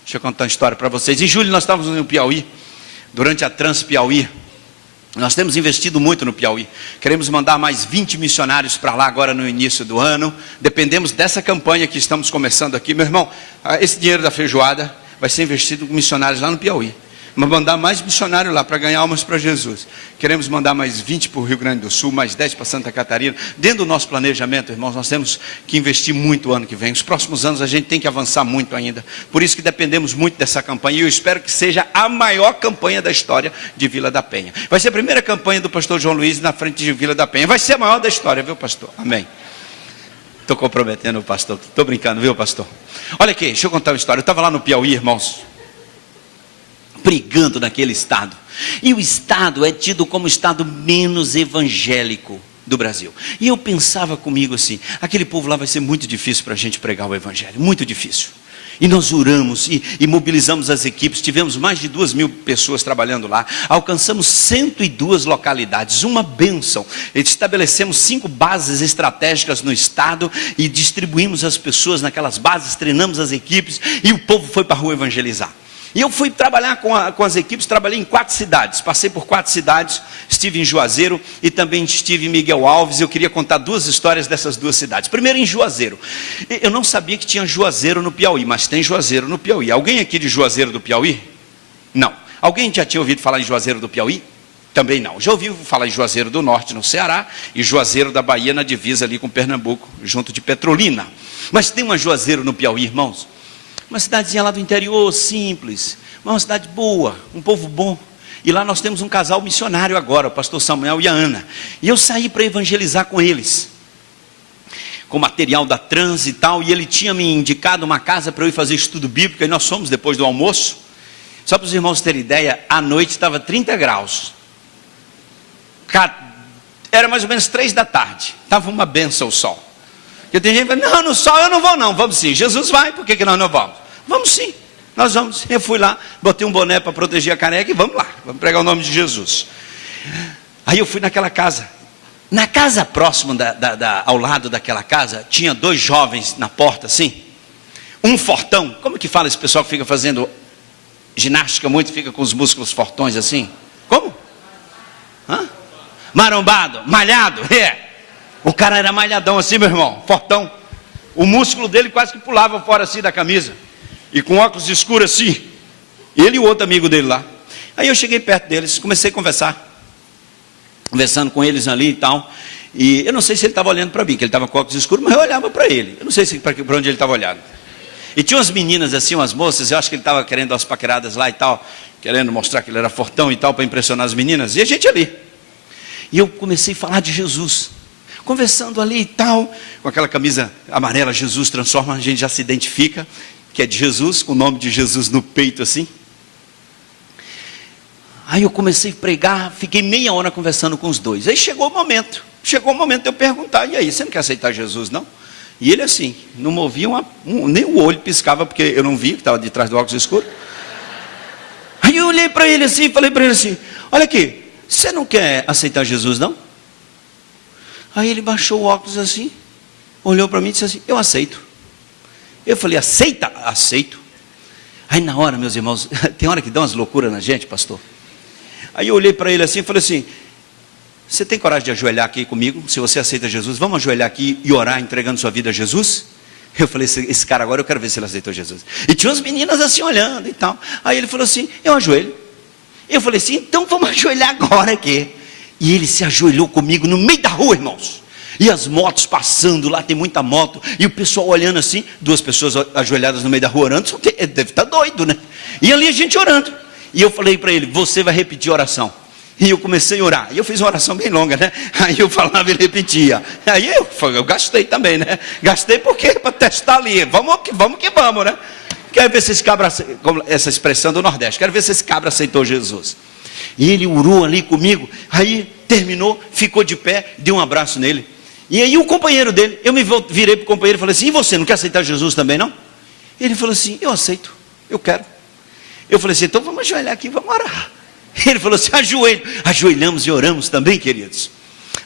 Deixa eu contar uma história para vocês. Em julho nós estávamos no Piauí, durante a Trans Piauí. Nós temos investido muito no Piauí. Queremos mandar mais 20 missionários para lá agora no início do ano. Dependemos dessa campanha que estamos começando aqui. Meu irmão, esse dinheiro da feijoada vai ser investido com missionários lá no Piauí. Mas mandar mais missionários lá para ganhar almas para Jesus. Queremos mandar mais 20 para o Rio Grande do Sul, mais 10 para Santa Catarina. Dentro do nosso planejamento, irmãos, nós temos que investir muito o ano que vem. Os próximos anos a gente tem que avançar muito ainda. Por isso que dependemos muito dessa campanha. E eu espero que seja a maior campanha da história de Vila da Penha. Vai ser a primeira campanha do pastor João Luiz na frente de Vila da Penha. Vai ser a maior da história, viu, pastor? Amém. Estou comprometendo o pastor. Estou brincando, viu, pastor? Olha aqui, deixa eu contar uma história. Eu estava lá no Piauí, irmãos, pregando naquele estado. E o estado é tido como o estado menos evangélico do Brasil. E eu pensava comigo assim, aquele povo lá vai ser muito difícil para a gente pregar o evangelho, muito difícil. E nós oramos e mobilizamos as equipes, tivemos mais de 2.000 pessoas trabalhando lá, alcançamos 102 localidades, uma bênção. Estabelecemos 5 bases estratégicas no estado e distribuímos as pessoas naquelas bases, treinamos as equipes e o povo foi para a rua evangelizar. E eu fui trabalhar com as equipes, trabalhei em 4 cidades, passei por 4 cidades, estive em Juazeiro e também estive em Miguel Alves. Eu queria contar 2 histórias dessas 2 cidades. Primeiro em Juazeiro, eu não sabia que tinha Juazeiro no Piauí, mas tem Juazeiro no Piauí. Alguém aqui de Juazeiro do Piauí? Não. Alguém já tinha ouvido falar em Juazeiro do Piauí? Também não. Já ouviu falar em Juazeiro do Norte, no Ceará, e Juazeiro da Bahia, na divisa ali com Pernambuco, junto de Petrolina. Mas tem uma Juazeiro no Piauí, irmãos. Uma cidadezinha lá do interior, simples, uma cidade boa, um povo bom. E lá nós temos um casal missionário agora, o pastor Samuel e a Ana. E eu saí para evangelizar com eles, com material da Trans e tal. E ele tinha me indicado uma casa para eu ir fazer estudo bíblico. E nós fomos depois do almoço. Só para os irmãos terem ideia, à noite estava 30 graus. Era mais ou menos 3 da tarde. Estava uma benção o sol. Porque tem gente que fala, não, no sol eu não vou não. Vamos sim, Jesus vai, por que nós não vamos? Vamos sim, nós vamos. Eu fui lá, botei um boné para proteger a caneca e vamos lá, vamos pregar o nome de Jesus. Aí eu fui naquela casa. Na casa próxima, ao lado daquela casa, tinha 2 jovens na porta assim. Um fortão, como que fala esse pessoal que fica fazendo ginástica muito, fica com os músculos fortões assim? Como? Hã? Marombado, malhado, O cara era malhadão assim, meu irmão, fortão. O músculo dele quase que pulava fora assim da camisa. E com óculos escuros assim. Ele e o outro amigo dele lá. Aí eu cheguei perto deles, comecei a conversar. Conversando com eles ali e tal. E eu não sei se ele estava olhando para mim, que ele estava com óculos escuros, mas eu olhava para ele. Eu não sei para onde ele estava olhando. E tinha umas meninas assim, umas moças, eu acho que ele estava querendo umas paqueradas lá e tal. Querendo mostrar que ele era fortão e tal, para impressionar as meninas. E a gente ali. E eu comecei a falar de Jesus. Conversando ali e tal, com aquela camisa amarela, Jesus transforma, a gente já se identifica, que é de Jesus, com o nome de Jesus no peito assim. Aí eu comecei a pregar, fiquei meia hora conversando com os 2. Aí chegou o momento de eu perguntar, e aí, você não quer aceitar Jesus não? E ele assim, não movia nem o olho piscava, porque eu não vi, que estava de trás do óculos escuro. Aí eu olhei para ele assim, falei para ele assim, olha aqui, você não quer aceitar Jesus não? Aí ele baixou o óculos assim, olhou para mim e disse assim, eu aceito. Eu falei, aceita? Aceito. Aí na hora, meus irmãos, tem hora que dá umas loucuras na gente, pastor. Aí eu olhei para ele assim e falei assim, você tem coragem de ajoelhar aqui comigo? Se você aceita Jesus, vamos ajoelhar aqui e orar entregando sua vida a Jesus? Eu falei, esse cara agora eu quero ver se ele aceitou Jesus. E tinha umas meninas assim olhando e tal. Aí ele falou assim, eu ajoelho. Eu falei assim, então vamos ajoelhar agora aqui. E ele se ajoelhou comigo no meio da rua, irmãos. E as motos passando, lá tem muita moto. E o pessoal olhando assim, 2 pessoas ajoelhadas no meio da rua orando. Deve estar doido, né? E ali a gente orando. E eu falei para ele, você vai repetir a oração. E eu comecei a orar. E eu fiz uma oração bem longa, né? Aí eu falava e ele repetia. Aí eu gastei também, né? Gastei porque para testar ali. Vamos que vamos, né? Quero ver se esse cabra, essa expressão do Nordeste, quero ver se esse cabra aceitou Jesus. E ele orou ali comigo. Aí terminou, ficou de pé, dei um abraço nele. E aí o companheiro dele, eu me virei para o companheiro e falei assim: e você, não quer aceitar Jesus também não? Ele falou assim: eu aceito, eu quero. Eu falei assim: então vamos ajoelhar aqui, vamos orar. Ele falou assim: ajoelhamos e oramos também, queridos.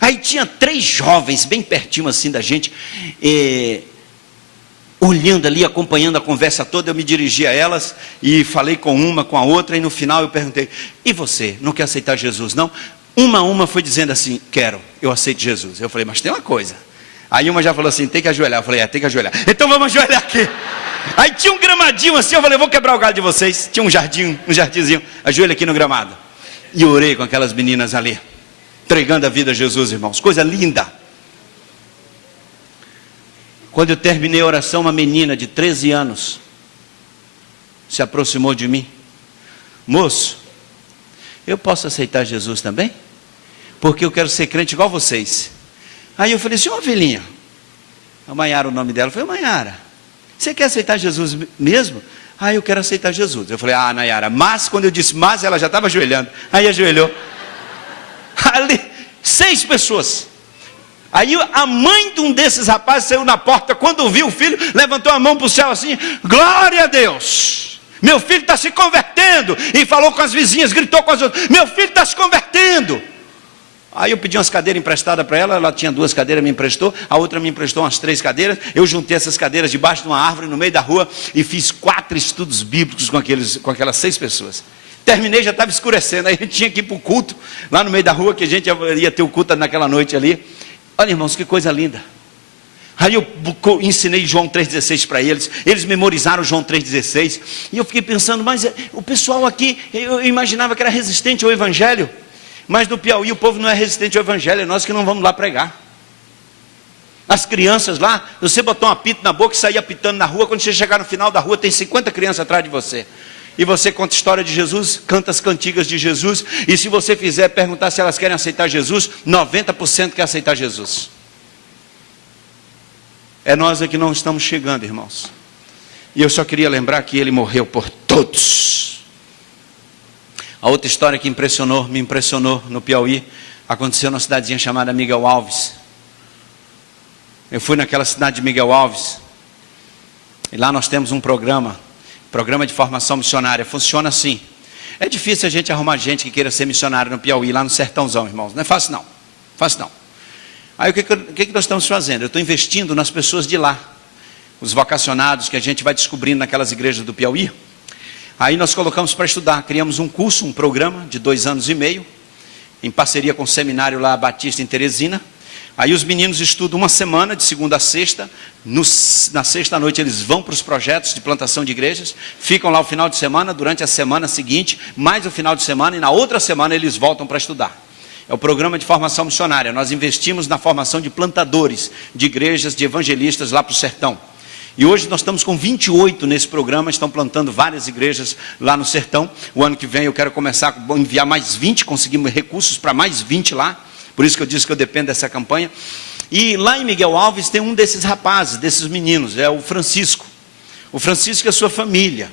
Aí tinha 3 jovens bem pertinho assim da gente, olhando ali, acompanhando a conversa toda. Eu me dirigi a elas e falei com uma, com a outra, e no final eu perguntei: e você, não quer aceitar Jesus não? Uma foi dizendo assim: quero, eu aceito Jesus. Eu falei: mas tem uma coisa. Aí uma já falou assim: tem que ajoelhar. Eu falei: tem que ajoelhar. Então vamos ajoelhar aqui. Aí tinha um gramadinho assim, eu falei: vou quebrar o galho de vocês. Tinha um jardinzinho, ajoelha aqui no gramado. E orei com aquelas meninas ali, entregando a vida a Jesus, irmãos, coisa linda. Quando eu terminei a oração, uma menina de 13 anos se aproximou de mim: moço, eu posso aceitar Jesus também? Porque eu quero ser crente igual vocês. Aí eu falei assim: ô filhinha, a Maiara, o nome dela, foi Maiara, você quer aceitar Jesus mesmo? Ah, eu quero aceitar Jesus. Eu falei: ah, Nayara, mas, quando eu disse mas, ela já estava ajoelhando. Aí ajoelhou. Ali, 6 pessoas. Aí a mãe de um desses rapazes saiu na porta, quando viu o filho, levantou a mão para o céu assim: glória a Deus, meu filho está se convertendo. E falou com as vizinhas, gritou com as outras: meu filho está se convertendo. Aí eu pedi umas cadeiras emprestadas para ela. Ela tinha 2 cadeiras, me emprestou. A outra me emprestou umas 3 cadeiras. Eu juntei essas cadeiras debaixo de uma árvore no meio da rua e fiz 4 estudos bíblicos com aquelas 6 pessoas. Terminei, já estava escurecendo. Aí a gente tinha que ir para o culto lá no meio da rua, que a gente ia ter o culto naquela noite ali. Olha, irmãos, que coisa linda. Aí eu ensinei João 3,16 para eles. Eles memorizaram João 3,16. E eu fiquei pensando: mas o pessoal aqui, eu imaginava que era resistente ao evangelho. Mas no Piauí o povo não é resistente ao evangelho, é nós que não vamos lá pregar. As crianças lá, você botou um apito na boca e sair apitando na rua, quando você chegar no final da rua tem 50 crianças atrás de você. E você conta a história de Jesus, canta as cantigas de Jesus, e se você fizer perguntar se elas querem aceitar Jesus, 90% quer aceitar Jesus. É nós que não estamos chegando, irmãos. E eu só queria lembrar que ele morreu por todos. A outra história que me impressionou no Piauí, aconteceu numa cidadezinha chamada Miguel Alves. Eu fui naquela cidade de Miguel Alves, e lá nós temos um programa de formação missionária. Funciona assim: é difícil a gente arrumar gente que queira ser missionário no Piauí, lá no sertãozão, irmãos. Não é fácil não, fácil não. Aí o que nós estamos fazendo? Eu estou investindo nas pessoas de lá, os vocacionados que a gente vai descobrindo naquelas igrejas do Piauí. Aí nós colocamos para estudar, criamos um curso, um programa de 2 anos e meio, em parceria com o seminário lá Batista em Teresina. Aí os meninos estudam uma semana, de segunda a sexta. Na sexta à noite eles vão para os projetos de plantação de igrejas, ficam lá o final de semana, durante a semana seguinte, mais o final de semana, e na outra semana eles voltam para estudar. É o programa de formação missionária. Nós investimos na formação de plantadores, de igrejas, de evangelistas lá para o sertão. E hoje nós estamos com 28 nesse programa, estão plantando várias igrejas lá no sertão. O ano que vem eu quero começar a enviar mais 20, conseguimos recursos para mais 20 lá. Por isso que eu disse que eu dependo dessa campanha. E lá em Miguel Alves tem um desses rapazes, desses meninos, é o Francisco. O Francisco e a sua família.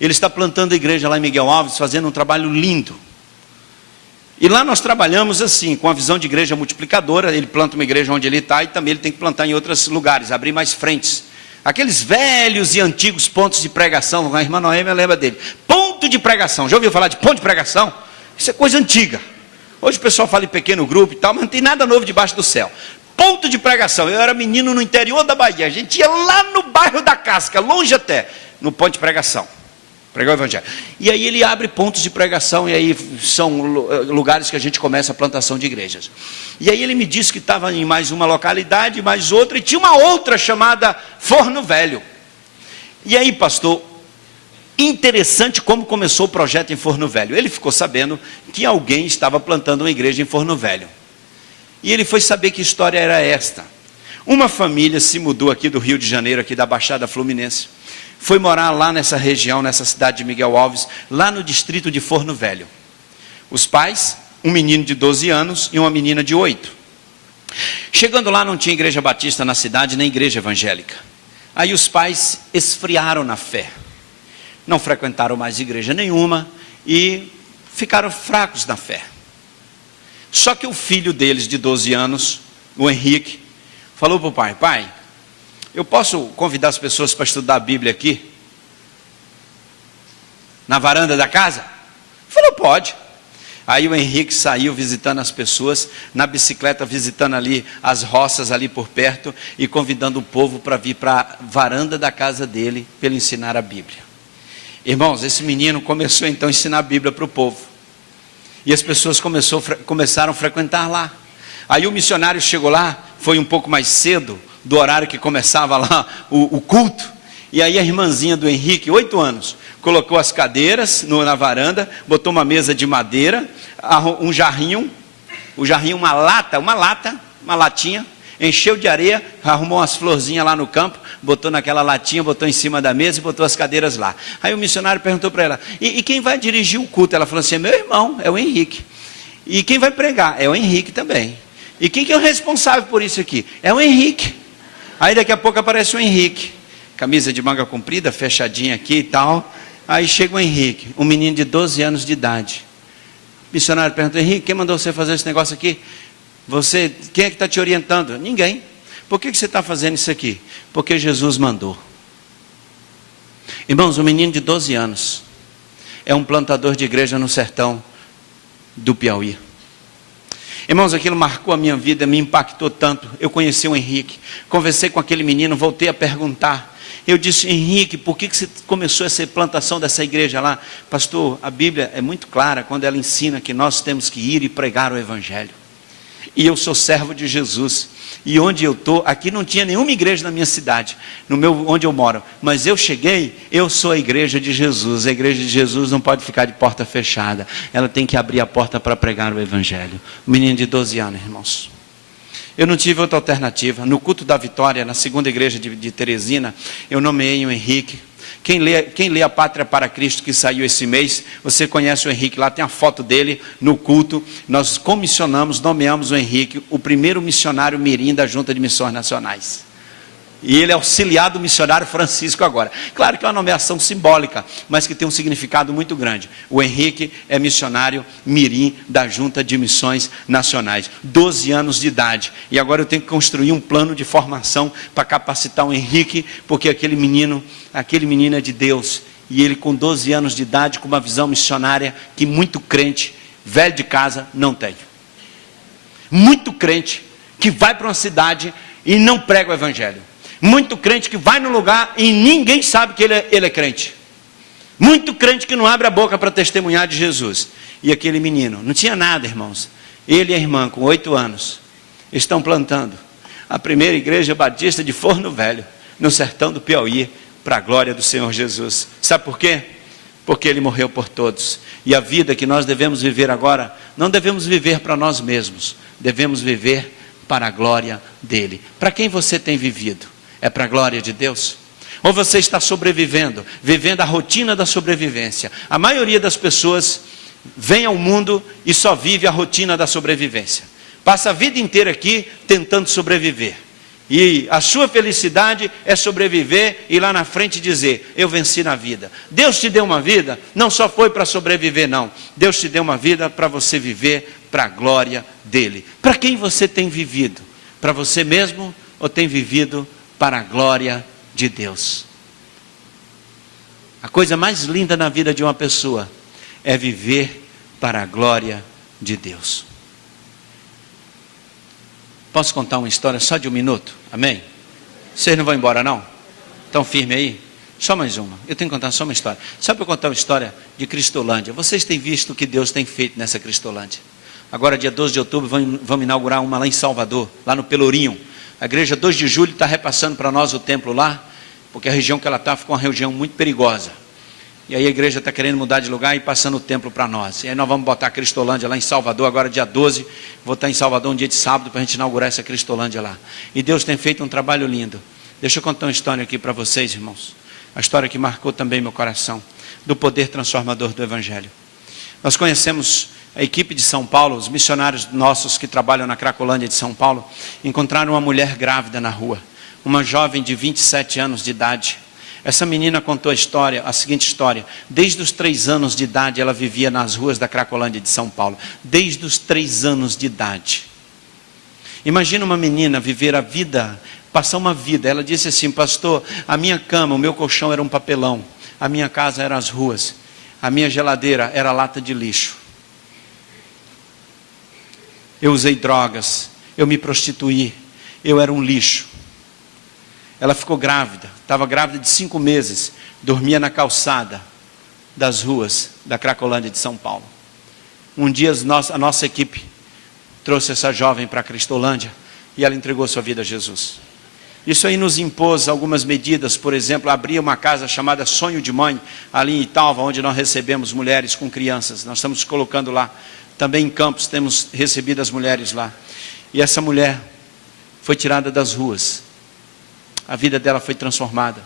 Ele está plantando a igreja lá em Miguel Alves, fazendo um trabalho lindo. E lá nós trabalhamos assim, com a visão de igreja multiplicadora. Ele planta uma igreja onde ele está e também ele tem que plantar em outros lugares, abrir mais frentes. Aqueles velhos e antigos pontos de pregação, a irmã Noêmia lembra dele. Ponto de pregação, já ouviu falar de ponto de pregação? Isso é coisa antiga. Hoje o pessoal fala em pequeno grupo e tal, mas não tem nada novo debaixo do céu. Ponto de pregação. Eu era menino no interior da Bahia, a gente ia lá no bairro da Casca, longe até, no ponto de pregação, pregar o evangelho. E aí ele abre pontos de pregação, e aí são lugares que a gente começa a plantação de igrejas. E aí ele me disse que estava em mais uma localidade, mais outra, e tinha uma outra chamada Forno Velho. E aí, pastor, interessante como começou o projeto em Forno Velho. Ele ficou sabendo que alguém estava plantando uma igreja em Forno Velho. E ele foi saber que história era esta. Uma família se mudou aqui do Rio de Janeiro, aqui da Baixada Fluminense. Foi morar lá nessa região, nessa cidade de Miguel Alves, lá no distrito de Forno Velho. Os pais um menino de 12 anos e uma menina de 8. Chegando lá, não tinha igreja batista na cidade, nem igreja evangélica. Aí os pais esfriaram na fé, não frequentaram mais igreja nenhuma e ficaram fracos na fé. Só que o filho deles, de 12 anos, o Henrique, falou para o pai: pai, eu posso convidar as pessoas para estudar a Bíblia aqui? Na varanda da casa? Falou: pode. Aí o Henrique saiu visitando as pessoas, na bicicleta visitando ali as roças ali por perto e convidando o povo para vir para a varanda da casa dele para ele ensinar a Bíblia. Irmãos, esse menino começou então a ensinar a Bíblia para o povo. E as pessoas começaram a frequentar lá. Aí o missionário chegou lá, foi um pouco mais cedo do horário que começava lá o culto. E aí a irmãzinha do Henrique, 8 anos, colocou as cadeiras na varanda, botou uma mesa de madeira, um jarrinho, uma latinha, encheu de areia, arrumou umas florzinhas lá no campo, botou naquela latinha, botou em cima da mesa e botou as cadeiras lá. Aí o missionário perguntou para ela: e quem vai dirigir o culto? Ela falou assim: é meu irmão, é o Henrique. E quem vai pregar? É o Henrique também. E quem que é o responsável por isso aqui? É o Henrique. Aí daqui a pouco aparece o Henrique, camisa de manga comprida, fechadinha aqui e tal. Aí chega o Henrique, um menino de 12 anos de idade. O missionário perguntou: Henrique, quem mandou você fazer esse negócio aqui? Quem é que está te orientando? Ninguém. Por que você está fazendo isso aqui? Porque Jesus mandou. Irmãos, um menino de 12 anos é um plantador de igreja no sertão do Piauí. Irmãos, aquilo marcou a minha vida, me impactou tanto. Eu conheci o Henrique, conversei com aquele menino, voltei a perguntar. Eu disse: Henrique, por que você começou essa plantação dessa igreja lá? Pastor, a Bíblia é muito clara quando ela ensina que nós temos que ir e pregar o Evangelho. E eu sou servo de Jesus. E onde eu estou, aqui não tinha nenhuma igreja na minha cidade, onde eu moro. Mas eu cheguei, eu sou a igreja de Jesus. A igreja de Jesus não pode ficar de porta fechada. Ela tem que abrir a porta para pregar o Evangelho. Um menino de 12 anos, irmãos. Eu não tive outra alternativa. No culto da Vitória, na segunda igreja de Teresina, eu nomeei o Henrique. Quem lê a Pátria para Cristo, que saiu esse mês, você conhece o Henrique, lá tem a foto dele no culto. Nós comissionamos, nomeamos o Henrique, o primeiro missionário mirim da Junta de Missões Nacionais. E ele é auxiliar do missionário Francisco agora. Claro que é uma nomeação simbólica, mas que tem um significado muito grande. O Henrique é missionário mirim da Junta de Missões Nacionais. 12 anos de idade. E agora eu tenho que construir um plano de formação para capacitar o Henrique, porque aquele menino é de Deus. E ele com 12 anos de idade, com uma visão missionária que muito crente, velho de casa, não tem. Muito crente que vai para uma cidade e não prega o Evangelho. Muito crente que vai no lugar e ninguém sabe que ele é crente. Muito crente que não abre a boca para testemunhar de Jesus. E aquele menino, não tinha nada, irmãos. Ele e a irmã, com 8 anos, estão plantando a primeira igreja batista de Forno Velho, no sertão do Piauí, para a glória do Senhor Jesus. Sabe por quê? Porque Ele morreu por todos. E a vida que nós devemos viver agora, não devemos viver para nós mesmos, devemos viver para a glória dEle. Para quem você tem vivido? É para a glória de Deus? Ou você está sobrevivendo, vivendo a rotina da sobrevivência? A maioria das pessoas vem ao mundo e só vive a rotina da sobrevivência. Passa a vida inteira aqui tentando sobreviver. E a sua felicidade é sobreviver e lá na frente dizer: eu venci na vida. Deus te deu uma vida, não só foi para sobreviver não. Deus te deu uma vida para você viver para a glória dEle. Para quem você tem vivido? Para você mesmo ou tem vivido para a glória de Deus? A coisa mais linda na vida de uma pessoa é viver para a glória de Deus. Posso contar uma história só de 1 minuto? Amém? Vocês não vão embora não? Estão firmes aí? Só mais uma. Eu tenho que contar só uma história. Só para eu contar uma história de Cristolândia. Vocês têm visto o que Deus tem feito nessa Cristolândia. Agora dia 12 de outubro vamos inaugurar uma lá em Salvador, lá no Pelourinho. A igreja 2 de julho está repassando para nós o templo lá, porque a região que ela está ficou uma região muito perigosa. E aí a igreja está querendo mudar de lugar e passando o templo para nós. E aí nós vamos botar a Cristolândia lá em Salvador, agora dia 12. Vou estar em Salvador um dia de sábado para a gente inaugurar essa Cristolândia lá. E Deus tem feito um trabalho lindo. Deixa eu contar uma história aqui para vocês, irmãos. A história que marcou também meu coração, do poder transformador do Evangelho. Nós conhecemos a equipe de São Paulo, os missionários nossos que trabalham na Cracolândia de São Paulo, encontraram uma mulher grávida na rua, uma jovem de 27 anos de idade. Essa menina contou a seguinte história: desde os 3 anos de idade ela vivia nas ruas da Cracolândia de São Paulo, desde os 3 anos de idade. Imagina uma menina viver a vida, passar uma vida. Ela disse assim: pastor, a minha cama, o meu colchão era um papelão, a minha casa era as ruas, a minha geladeira era lata de lixo. Eu usei drogas, eu me prostituí, eu era um lixo. Ela ficou grávida, estava grávida de 5 meses, dormia na calçada das ruas da Cracolândia de São Paulo. Um dia a nossa equipe trouxe essa jovem para a Cristolândia e ela entregou sua vida a Jesus. Isso aí nos impôs algumas medidas, por exemplo, abrir uma casa chamada Sonho de Mãe, ali em Italva, onde nós recebemos mulheres com crianças. Nós estamos colocando lá. Também em Campos temos recebido as mulheres lá. E essa mulher foi tirada das ruas. A vida dela foi transformada.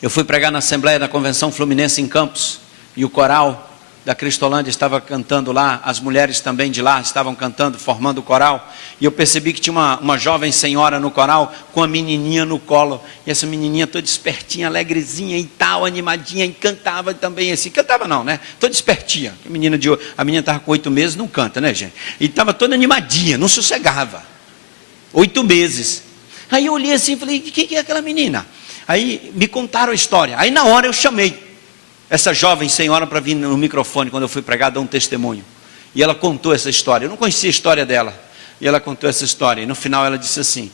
Eu fui pregar na Assembleia da Convenção Fluminense em Campos, e o coral da Cristolândia estava cantando lá, as mulheres também de lá estavam cantando, formando o coral, e eu percebi que tinha uma jovem senhora no coral, com a menininha no colo, e essa menininha toda espertinha, alegrezinha e tal, animadinha, e cantava também assim, cantava não, né, toda espertinha, a menina estava com 8 meses, não canta, né gente, e estava toda animadinha, não sossegava, 8 meses, aí eu olhei assim e falei: que é aquela menina? Aí me contaram a história, aí na hora eu chamei essa jovem senhora para vir no microfone, quando eu fui pregar, dar um testemunho. E ela contou essa história. Eu não conhecia a história dela. E ela contou essa história. E no final ela disse assim: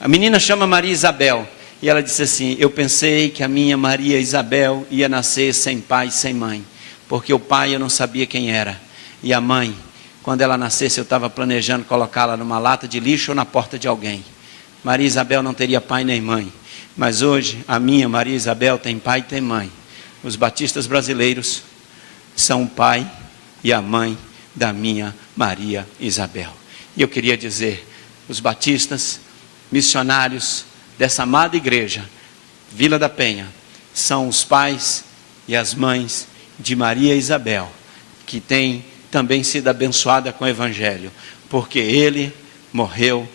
a menina chama Maria Isabel. E ela disse assim: eu pensei que a minha Maria Isabel ia nascer sem pai e sem mãe. Porque o pai eu não sabia quem era. E a mãe, quando ela nascesse, eu estava planejando colocá-la numa lata de lixo ou na porta de alguém. Maria Isabel não teria pai nem mãe. Mas hoje, a minha Maria Isabel tem pai e tem mãe. Os batistas brasileiros são o pai e a mãe da minha Maria Isabel. E eu queria dizer, os batistas, missionários dessa amada igreja, Vila da Penha, são os pais e as mães de Maria Isabel, que tem também sido abençoada com o Evangelho, porque ele morreu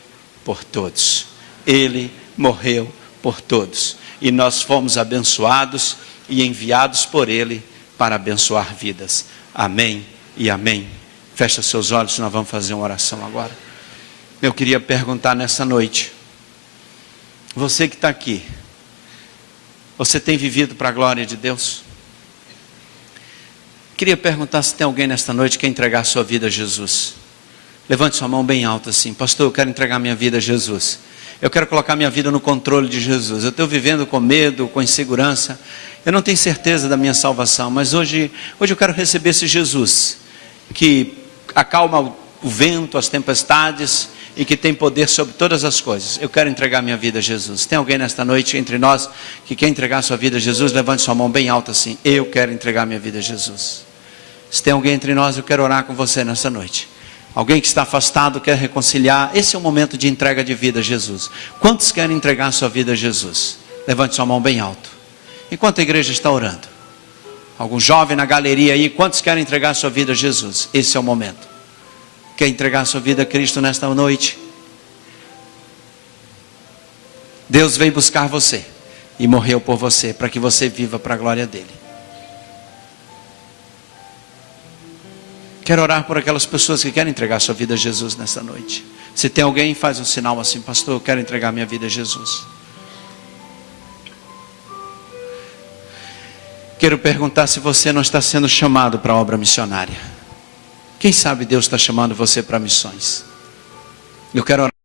por todos. Ele morreu por todos. E nós fomos abençoados e enviados por ele para abençoar vidas. Amém e amém. Fecha seus olhos, nós vamos fazer uma oração agora. Eu queria perguntar nessa noite, você que está aqui, você tem vivido para a glória de Deus? Queria perguntar se tem alguém nesta noite que quer entregar sua vida a Jesus. Levante sua mão bem alta assim: pastor, eu quero entregar minha vida a Jesus. Eu quero colocar minha vida no controle de Jesus. Eu estou vivendo com medo, com insegurança. Eu não tenho certeza da minha salvação, mas hoje eu quero receber esse Jesus, que acalma o vento, as tempestades, e que tem poder sobre todas as coisas. Eu quero entregar minha vida a Jesus. Tem alguém nesta noite entre nós que quer entregar sua vida a Jesus? Levante sua mão bem alta assim: eu quero entregar minha vida a Jesus. Se tem alguém entre nós, eu quero orar com você nessa noite. Alguém que está afastado, quer reconciliar, esse é o momento de entrega de vida a Jesus. Quantos querem entregar sua vida a Jesus? Levante sua mão bem alto. Enquanto a igreja está orando, algum jovem na galeria aí, quantos querem entregar sua vida a Jesus? Esse é o momento. Quer entregar sua vida a Cristo nesta noite? Deus veio buscar você e morreu por você, para que você viva para a glória dele. Quero orar por aquelas pessoas que querem entregar sua vida a Jesus nesta noite. Se tem alguém, faz um sinal assim: pastor, eu quero entregar minha vida a Jesus. Quero perguntar se você não está sendo chamado para a obra missionária. Quem sabe Deus está chamando você para missões. Eu quero orar.